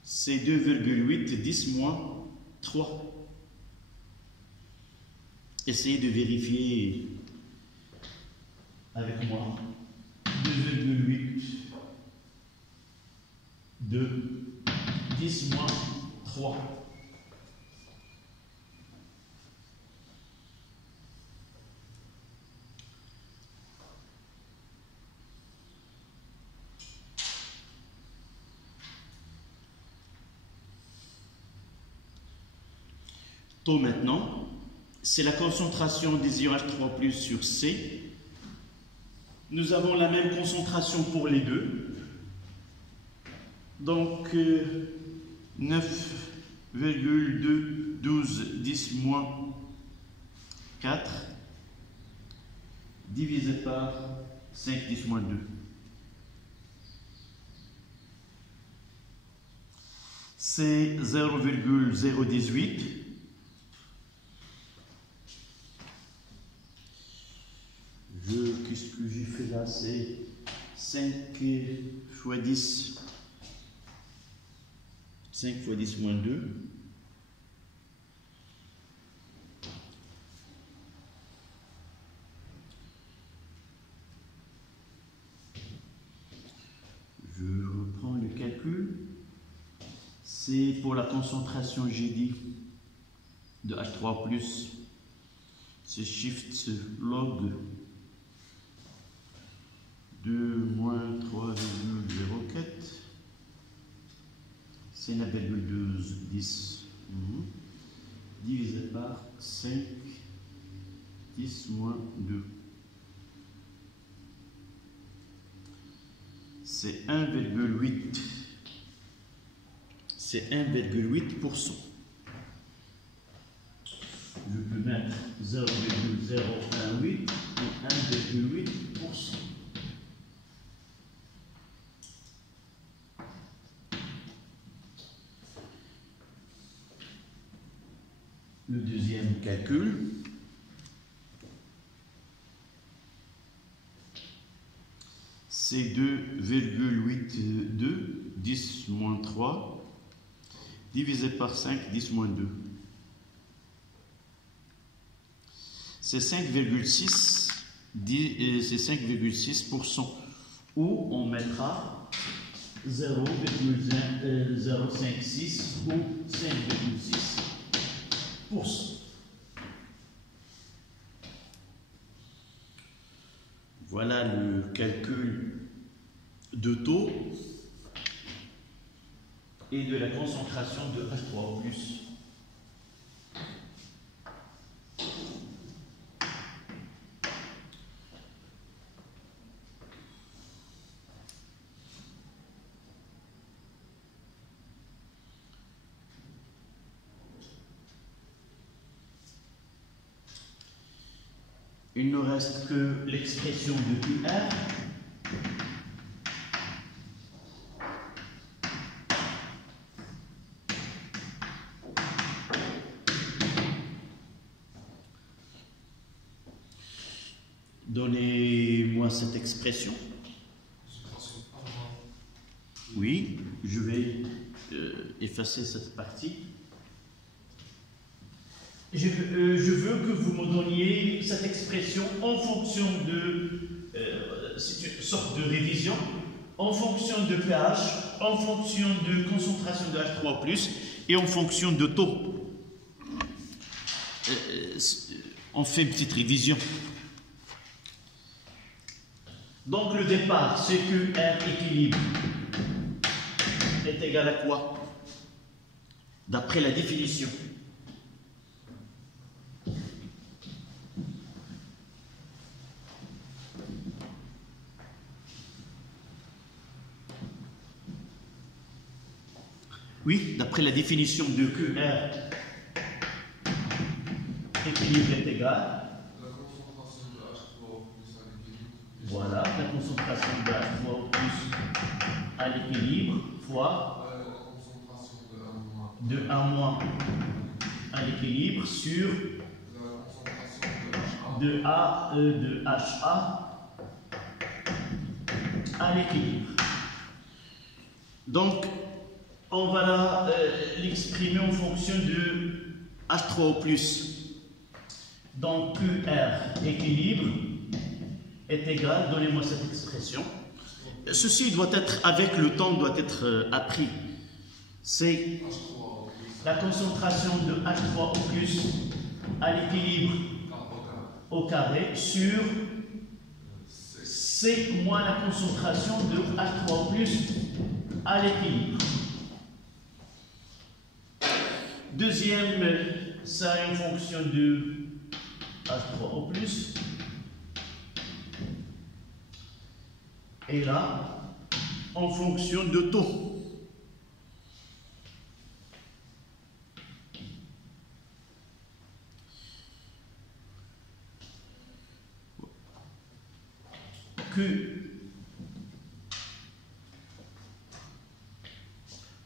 C'est 2,8, 10 moins 3. Essayez de vérifier avec moi. 2,8, 2, 10 moins 3. Taux maintenant, c'est la concentration des ions H3+ sur C. Nous avons la même concentration pour les deux. Donc 9,2, 12, 10 moins 4 divisé par 5, 10 moins 2. C'est 0,018. Qu'est-ce que j'ai fait là? C'est 5 fois 10. 5 fois 10 moins 2. Je reprends le calcul. C'est pour la concentration, j'ai dit, de H3+. C'est shift log 2 moins 3,04. C'est 9,12, 10. Divisé par 5, 10 moins 2. C'est 1,8. C'est 1,8%. Je peux mettre 0,018 et 1,8%. Le deuxième calcul, c'est 2,82, 10 moins 3, divisé par 5, 10 moins 2. C'est 5,6, c'est 5,6%, où on mettra 0,056 ou 5,6%. Voilà le calcul de taux et de la concentration de H3+. Il ne reste que l'expression de QR. Donnez-moi cette expression. Oui, je vais effacer cette partie. Je veux que vous me donniez cette expression en fonction de, c'est une sorte de révision, en fonction de pH, en fonction de concentration de H3O+, et en fonction de taux. On fait une petite révision. Donc le départ, c'est que R équilibre est égal à quoi? D'après la définition. Oui, d'après la définition de QR équilibre est égal. La concentration de H3O+ à l'équilibre. Voilà, la concentration de H3O+ à l'équilibre fois La concentration de 1- à l'équilibre sur la concentration de HA à l'équilibre. Donc, on va l'exprimer en fonction de H3O+. Donc, QR équilibre est égal, donnez-moi cette expression. Ceci doit être, avec le temps, doit être appris. C'est la concentration de H3O+ à l'équilibre au carré sur C moins la concentration de H3O+ à l'équilibre. Deuxième, ça a une fonction de H3O+. Et là, en fonction de taux.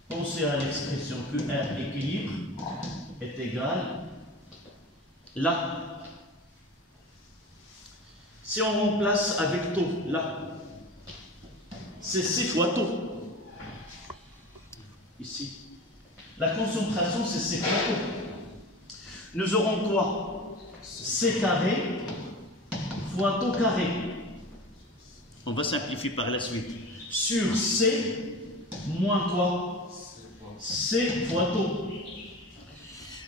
Pensez à l'expression que R équilibre est égal là. Si on remplace avec taux là, c'est C fois taux. Ici. La concentration, c'est C fois taux. Nous aurons quoi? C carré fois taux carré. On va simplifier par la suite. Sur C moins quoi? C fois taux.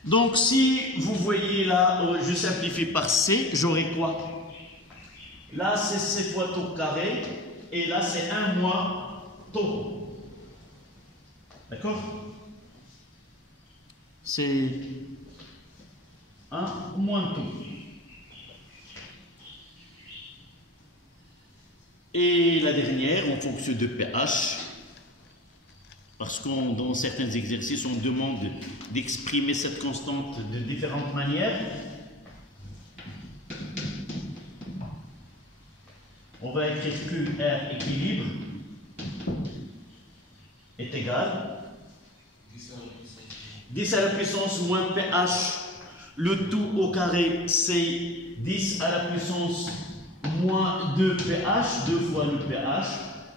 Donc si vous voyez là, je simplifie par C, j'aurai quoi? Là c'est C fois taux carré, et là c'est 1 moins taux. D'accord? C'est 1 moins taux. Et la dernière, en fonction de pH, parce que dans certains exercices, on demande d'exprimer cette constante de différentes manières. On va écrire que R équilibre est égal 10 à la puissance moins pH, le tout au carré, c'est 10 à la puissance moins 2 pH, 2 fois le pH,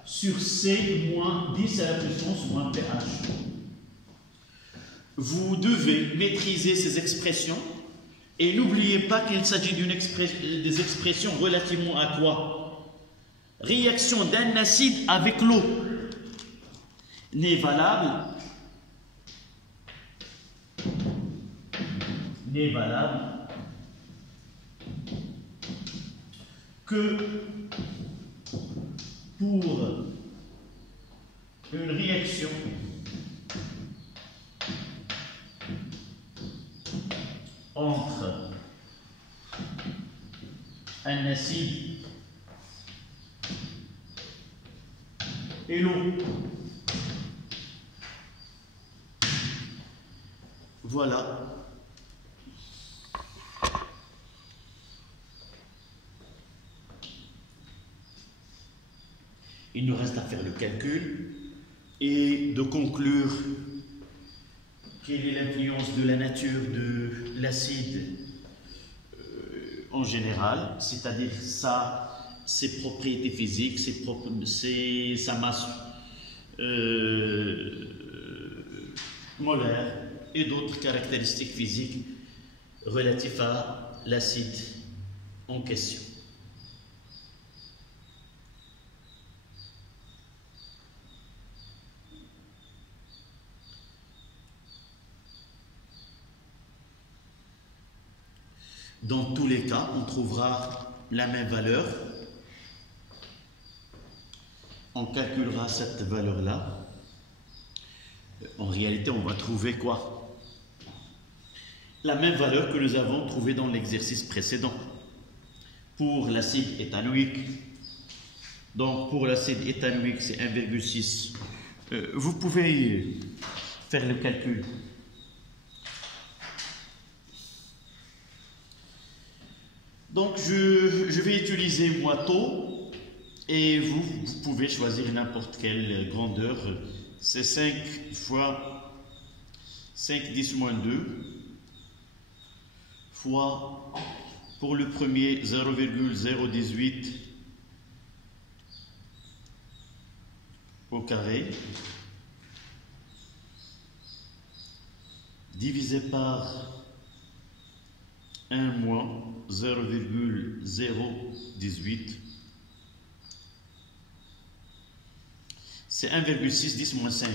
sur C moins 10 à la puissance moins pH. Vous devez maîtriser ces expressions et n'oubliez pas qu'il s'agit des expressions relativement à quoi? Réaction d'un acide avec l'eau n'est valable que pour une réaction entre un acide et l'eau. Voilà. Il nous reste à faire le calcul et de conclure quelle est l'influence de la nature de l'acide en général, c'est-à-dire ses propriétés physiques, sa masse molaire et d'autres caractéristiques physiques relatives à l'acide en question. Dans tous les cas, on trouvera la même valeur. On calculera cette valeur-là. En réalité, on va trouver quoi? La même valeur que nous avons trouvée dans l'exercice précédent. Pour l'acide éthanoïque. Donc, pour l'acide éthanoïque, c'est 1,6. Vous pouvez faire le calcul. Donc, je vais utiliser moi taux et vous pouvez choisir n'importe quelle grandeur. C'est 5 fois 5 10 moins 2 fois, pour le premier, 0,018 au carré, divisé par 1 moins 0,018, c'est 1,6 10 moins 5.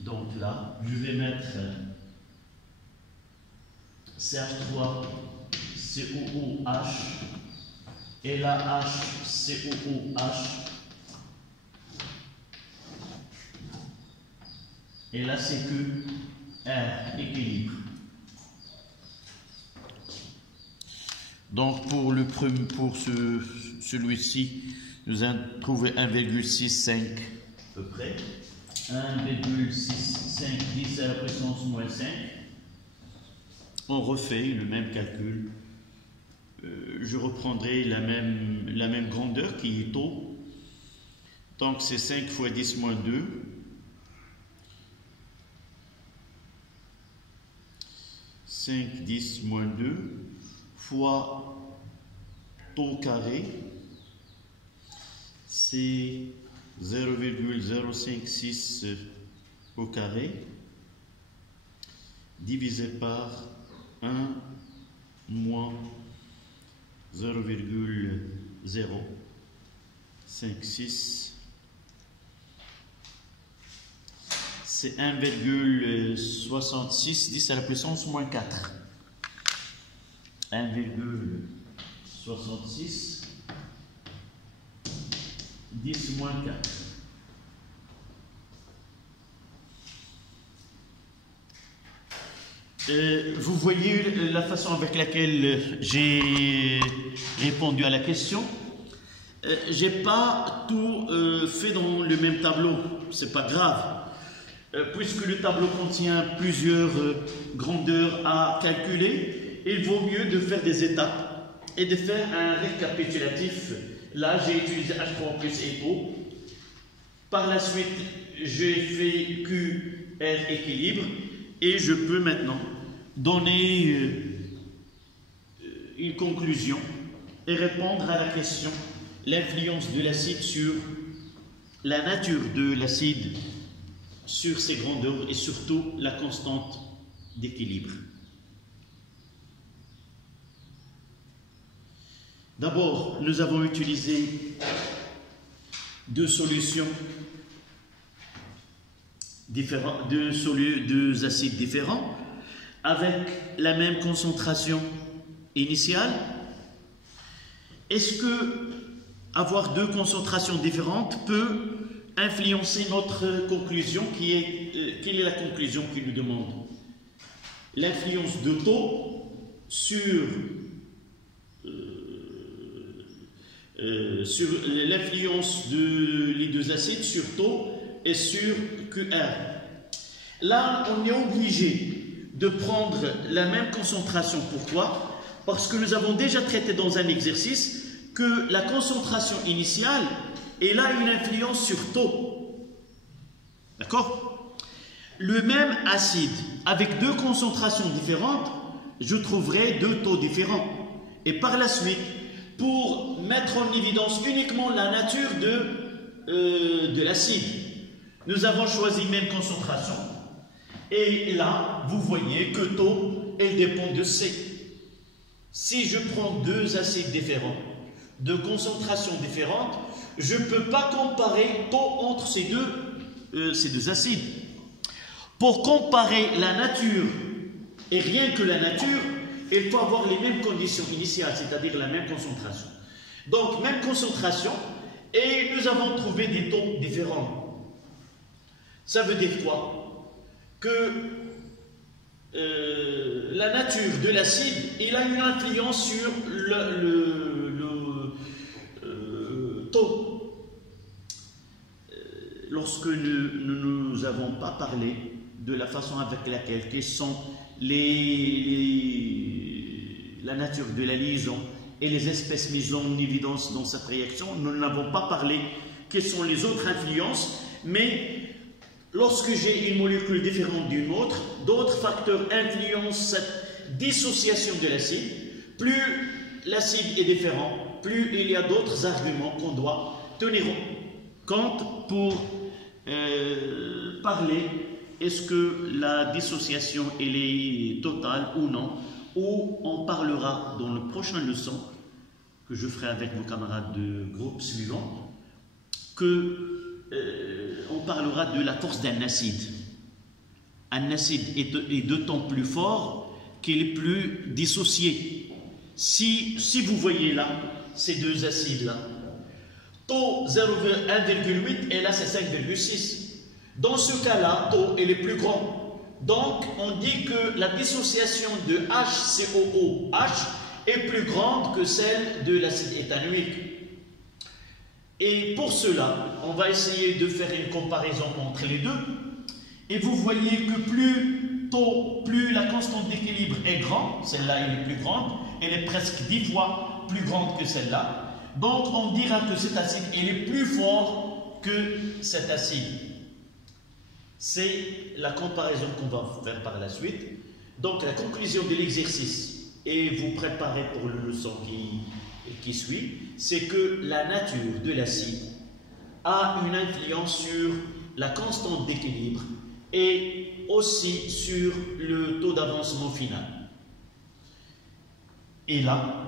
Donc là, je vais mettre CH3 COOH et la H COOH et la CQ R équilibre. Donc pour celui-ci, nous avons trouvé 1,65 à peu près. 1,65 10 à la puissance moins 5. On refait le même calcul. Je reprendrai la même grandeur qui est taux. Donc c'est 5 fois 10 moins 2. 5 10 moins 2 fois taux carré, c'est 0,056 au carré, divisé par 1 moins 0,056, c'est 1,66 10 à la puissance moins 4. 1,66 10 moins 4. Vous voyez la façon avec laquelle j'ai répondu à la question. J'ai pas tout fait dans le même tableau, c'est pas grave. Puisque le tableau contient plusieurs grandeurs à calculer, il vaut mieux de faire des étapes et de faire un récapitulatif. Là, j'ai utilisé H3 plus EO. Par la suite, j'ai fait QR équilibre et je peux maintenant donner une conclusion et répondre à la question l'influence de l'acide sur la nature de l'acide, sur ses grandeurs et surtout la constante d'équilibre. D'abord, nous avons utilisé deux solutions différentes, deux acides différents avec la même concentration initiale. Est-ce que avoir deux concentrations différentes peut influencer notre conclusion quelle est la conclusion qu'il nous demande? L'influence de taux sur l'influence les deux acides sur taux et sur QR. Là, on est obligé de prendre la même concentration. Pourquoi? Parce que nous avons déjà traité dans un exercice que la concentration initiale, elle a une influence sur taux. D'accord? Le même acide, avec deux concentrations différentes, je trouverai deux taux différents. Et par la suite, pour mettre en évidence uniquement la nature de l'acide, nous avons choisi même concentration. Et là, vous voyez que taux, elle dépend de C. Si je prends deux acides différents, de concentrations différentes, je ne peux pas comparer taux entre ces deux acides. Pour comparer la nature et rien que la nature, il faut avoir les mêmes conditions initiales, c'est-à-dire la même concentration. Donc, même concentration, et nous avons trouvé des taux différents. Ça veut dire quoi? Que la nature de l'acide, il a une influence sur le taux. Lorsque nous n'avons pas parlé de la façon avec laquelle, quelles sont la nature de la liaison et les espèces mises en évidence dans cette réaction, nous n'avons pas parlé quelles sont les autres influences, mais lorsque j'ai une molécule différente d'une autre, d'autres facteurs influencent cette dissociation de l'acide. Plus l'acide est différent, plus il y a d'autres arguments qu'on doit tenir compte pour parler est-ce que la dissociation elle est totale ou non, ou on parlera dans le prochain leçon que je ferai avec vos camarades de groupe suivant, on parlera de la force d'un acide. Un acide est d'autant plus fort qu'il est plus dissocié. Si vous voyez là, ces deux acides-là, taux 1,8 et là c'est 5,6. Dans ce cas-là, taux est plus grand. Donc, on dit que la dissociation de HCOOH est plus grande que celle de l'acide éthanoïque. Et pour cela, on va essayer de faire une comparaison entre les deux. Et vous voyez que plus la constante d'équilibre est grande, celle-là elle est plus grande, elle est presque 10 fois plus grande que celle-là. Donc, on dira que cet acide il est plus fort que cet acide. C'est la comparaison qu'on va faire par la suite. Donc, la conclusion de l'exercice, et vous préparez pour le leçon qui suit, c'est que la nature de l'acide a une influence sur la constante d'équilibre et aussi sur le taux d'avancement final. Et là,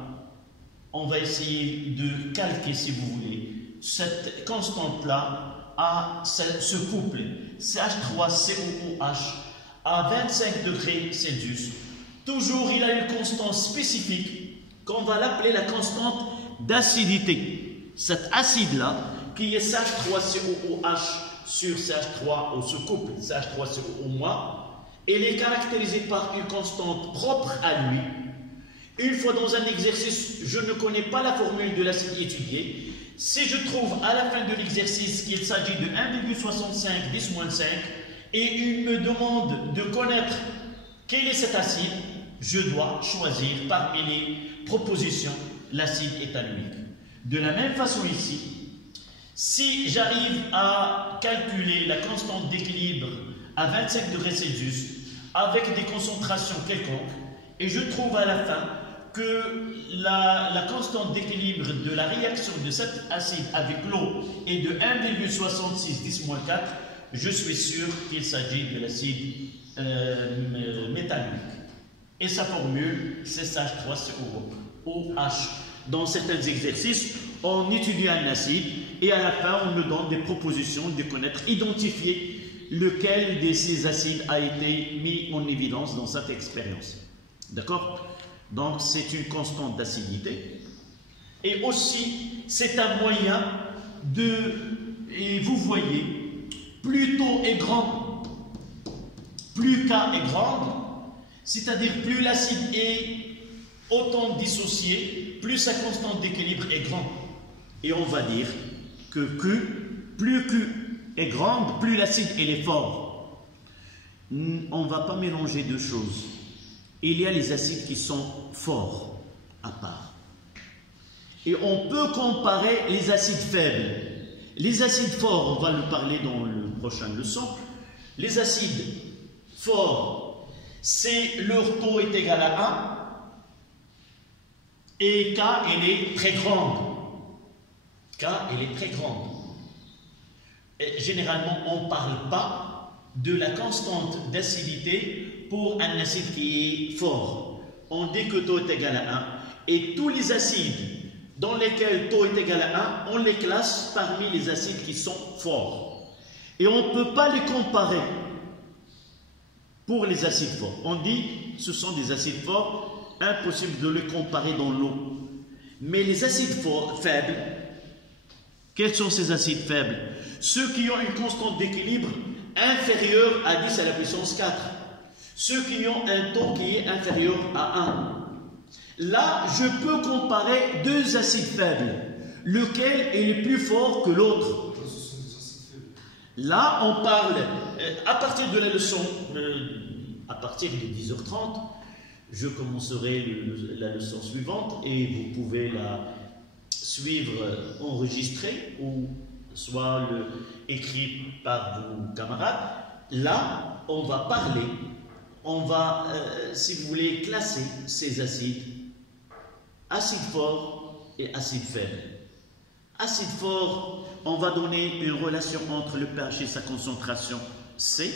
on va essayer de calquer, si vous voulez, cette constante-là à ce couple CH3COOH à 25 degrés Celsius. Toujours, il a une constante spécifique qu'on va l'appeler la constante d'acidité. Cet acide-là, qui est CH3COOH sur CH3, ou ce couple CH3COO-, il est caractérisé par une constante propre à lui. Une fois dans un exercice, je ne connais pas la formule de l'acide étudié. Si je trouve à la fin de l'exercice qu'il s'agit de 1,65 10-5 et il me demande de connaître quel est cet acide, je dois choisir parmi les propositions l'acide éthanoïque. De la même façon ici, si j'arrive à calculer la constante d'équilibre à 25 degrés Celsius avec des concentrations quelconques et je trouve à la fin que la constante d'équilibre de la réaction de cet acide avec l'eau est de 1,66 10-4, je suis sûr qu'il s'agit de l'acide métallique. Et sa formule, c'est CH3COOH. Dans certains exercices, on étudie un acide et à la fin, on nous donne des propositions de connaître, identifier lequel de ces acides a été mis en évidence dans cette expérience. D'accord? Donc, c'est une constante d'acidité. Et aussi, c'est un moyen de... Et vous voyez, plus taux est grand, plus K est grande, c'est-à-dire plus l'acide est autant dissocié, plus sa constante d'équilibre est grande. Et on va dire que plus Q est grande, plus l'acide est fort. On ne va pas mélanger deux choses. Il y a les acides qui sont forts à part. Et on peut comparer les acides faibles. Les acides forts, on va le parler dans le prochain leçon. Les acides forts, c'est leur taux est égal à 1 et K, elle est très grande. K, elle est très grande. Et généralement, on ne parle pas de la constante d'acidité pour un acide qui est fort. On dit que taux est égal à 1 et tous les acides dans lesquels taux est égal à 1, on les classe parmi les acides qui sont forts. Et on ne peut pas les comparer pour les acides forts. On dit ce sont des acides forts, impossible de les comparer dans l'eau. Mais les acides forts, faibles, quels sont ces acides faibles? Ceux qui ont une constante d'équilibre inférieure à 10 à la puissance 4. Ceux qui ont un taux qui est inférieur à 1. Là, je peux comparer deux acides faibles. Lequel est le plus fort que l'autre? Là, on parle, à partir de la leçon, à partir de 10h30, je commencerai la leçon suivante et vous pouvez la suivre enregistrée ou soit écrit par vos camarades. Là, on va parler, on va, si vous voulez, classer ces acides, acides forts et acides faibles. Acide fort, on va donner une relation entre le pH et sa concentration C.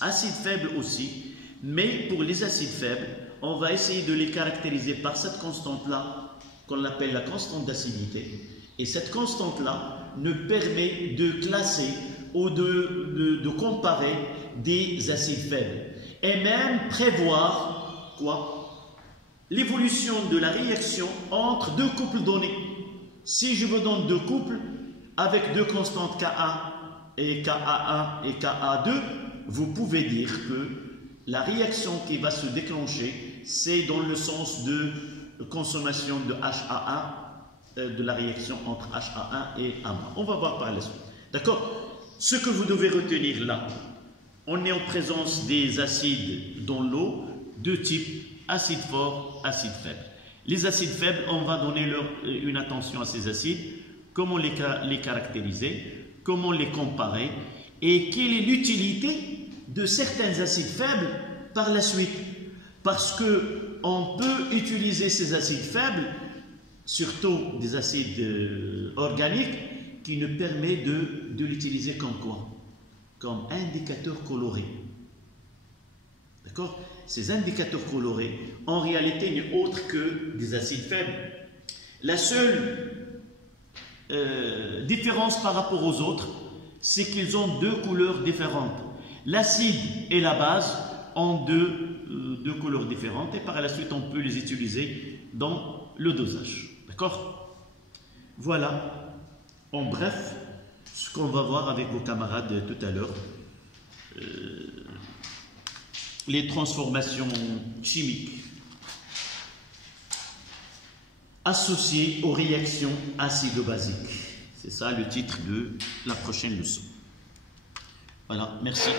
Acide faible aussi, mais pour les acides faibles, on va essayer de les caractériser par cette constante-là, qu'on appelle la constante d'acidité. Et cette constante-là nous permet de classer ou de comparer des acides faibles. Et même prévoir quoi? L'évolution de la réaction entre deux couples donnés. Si je vous donne deux couples avec deux constantes Ka et Ka1 et Ka2, vous pouvez dire que la réaction qui va se déclencher, c'est dans le sens de consommation de HA1, de la réaction entre HA1 et AMA. On va voir par la suite. D'accord? Ce que vous devez retenir là, on est en présence des acides dans l'eau, deux types, acide fort, acide faible. Les acides faibles, on va donner une attention à ces acides, comment les caractériser, comment les comparer et quelle est l'utilité de certains acides faibles par la suite. Parce qu'on peut utiliser ces acides faibles, surtout des acides organiques, qui nous permet de l'utiliser comme quoi? Comme indicateur coloré. D'accord? Ces indicateurs colorés, en réalité, n'est autre que des acides faibles. La seule différence par rapport aux autres, c'est qu'ils ont deux couleurs différentes. L'acide et la base ont deux couleurs différentes et par la suite, on peut les utiliser dans le dosage. D'accord? Voilà, en bref, ce qu'on va voir avec vos camarades tout à l'heure. Les transformations chimiques associées aux réactions acido-basiques. C'est ça le titre de la prochaine leçon. Voilà, merci.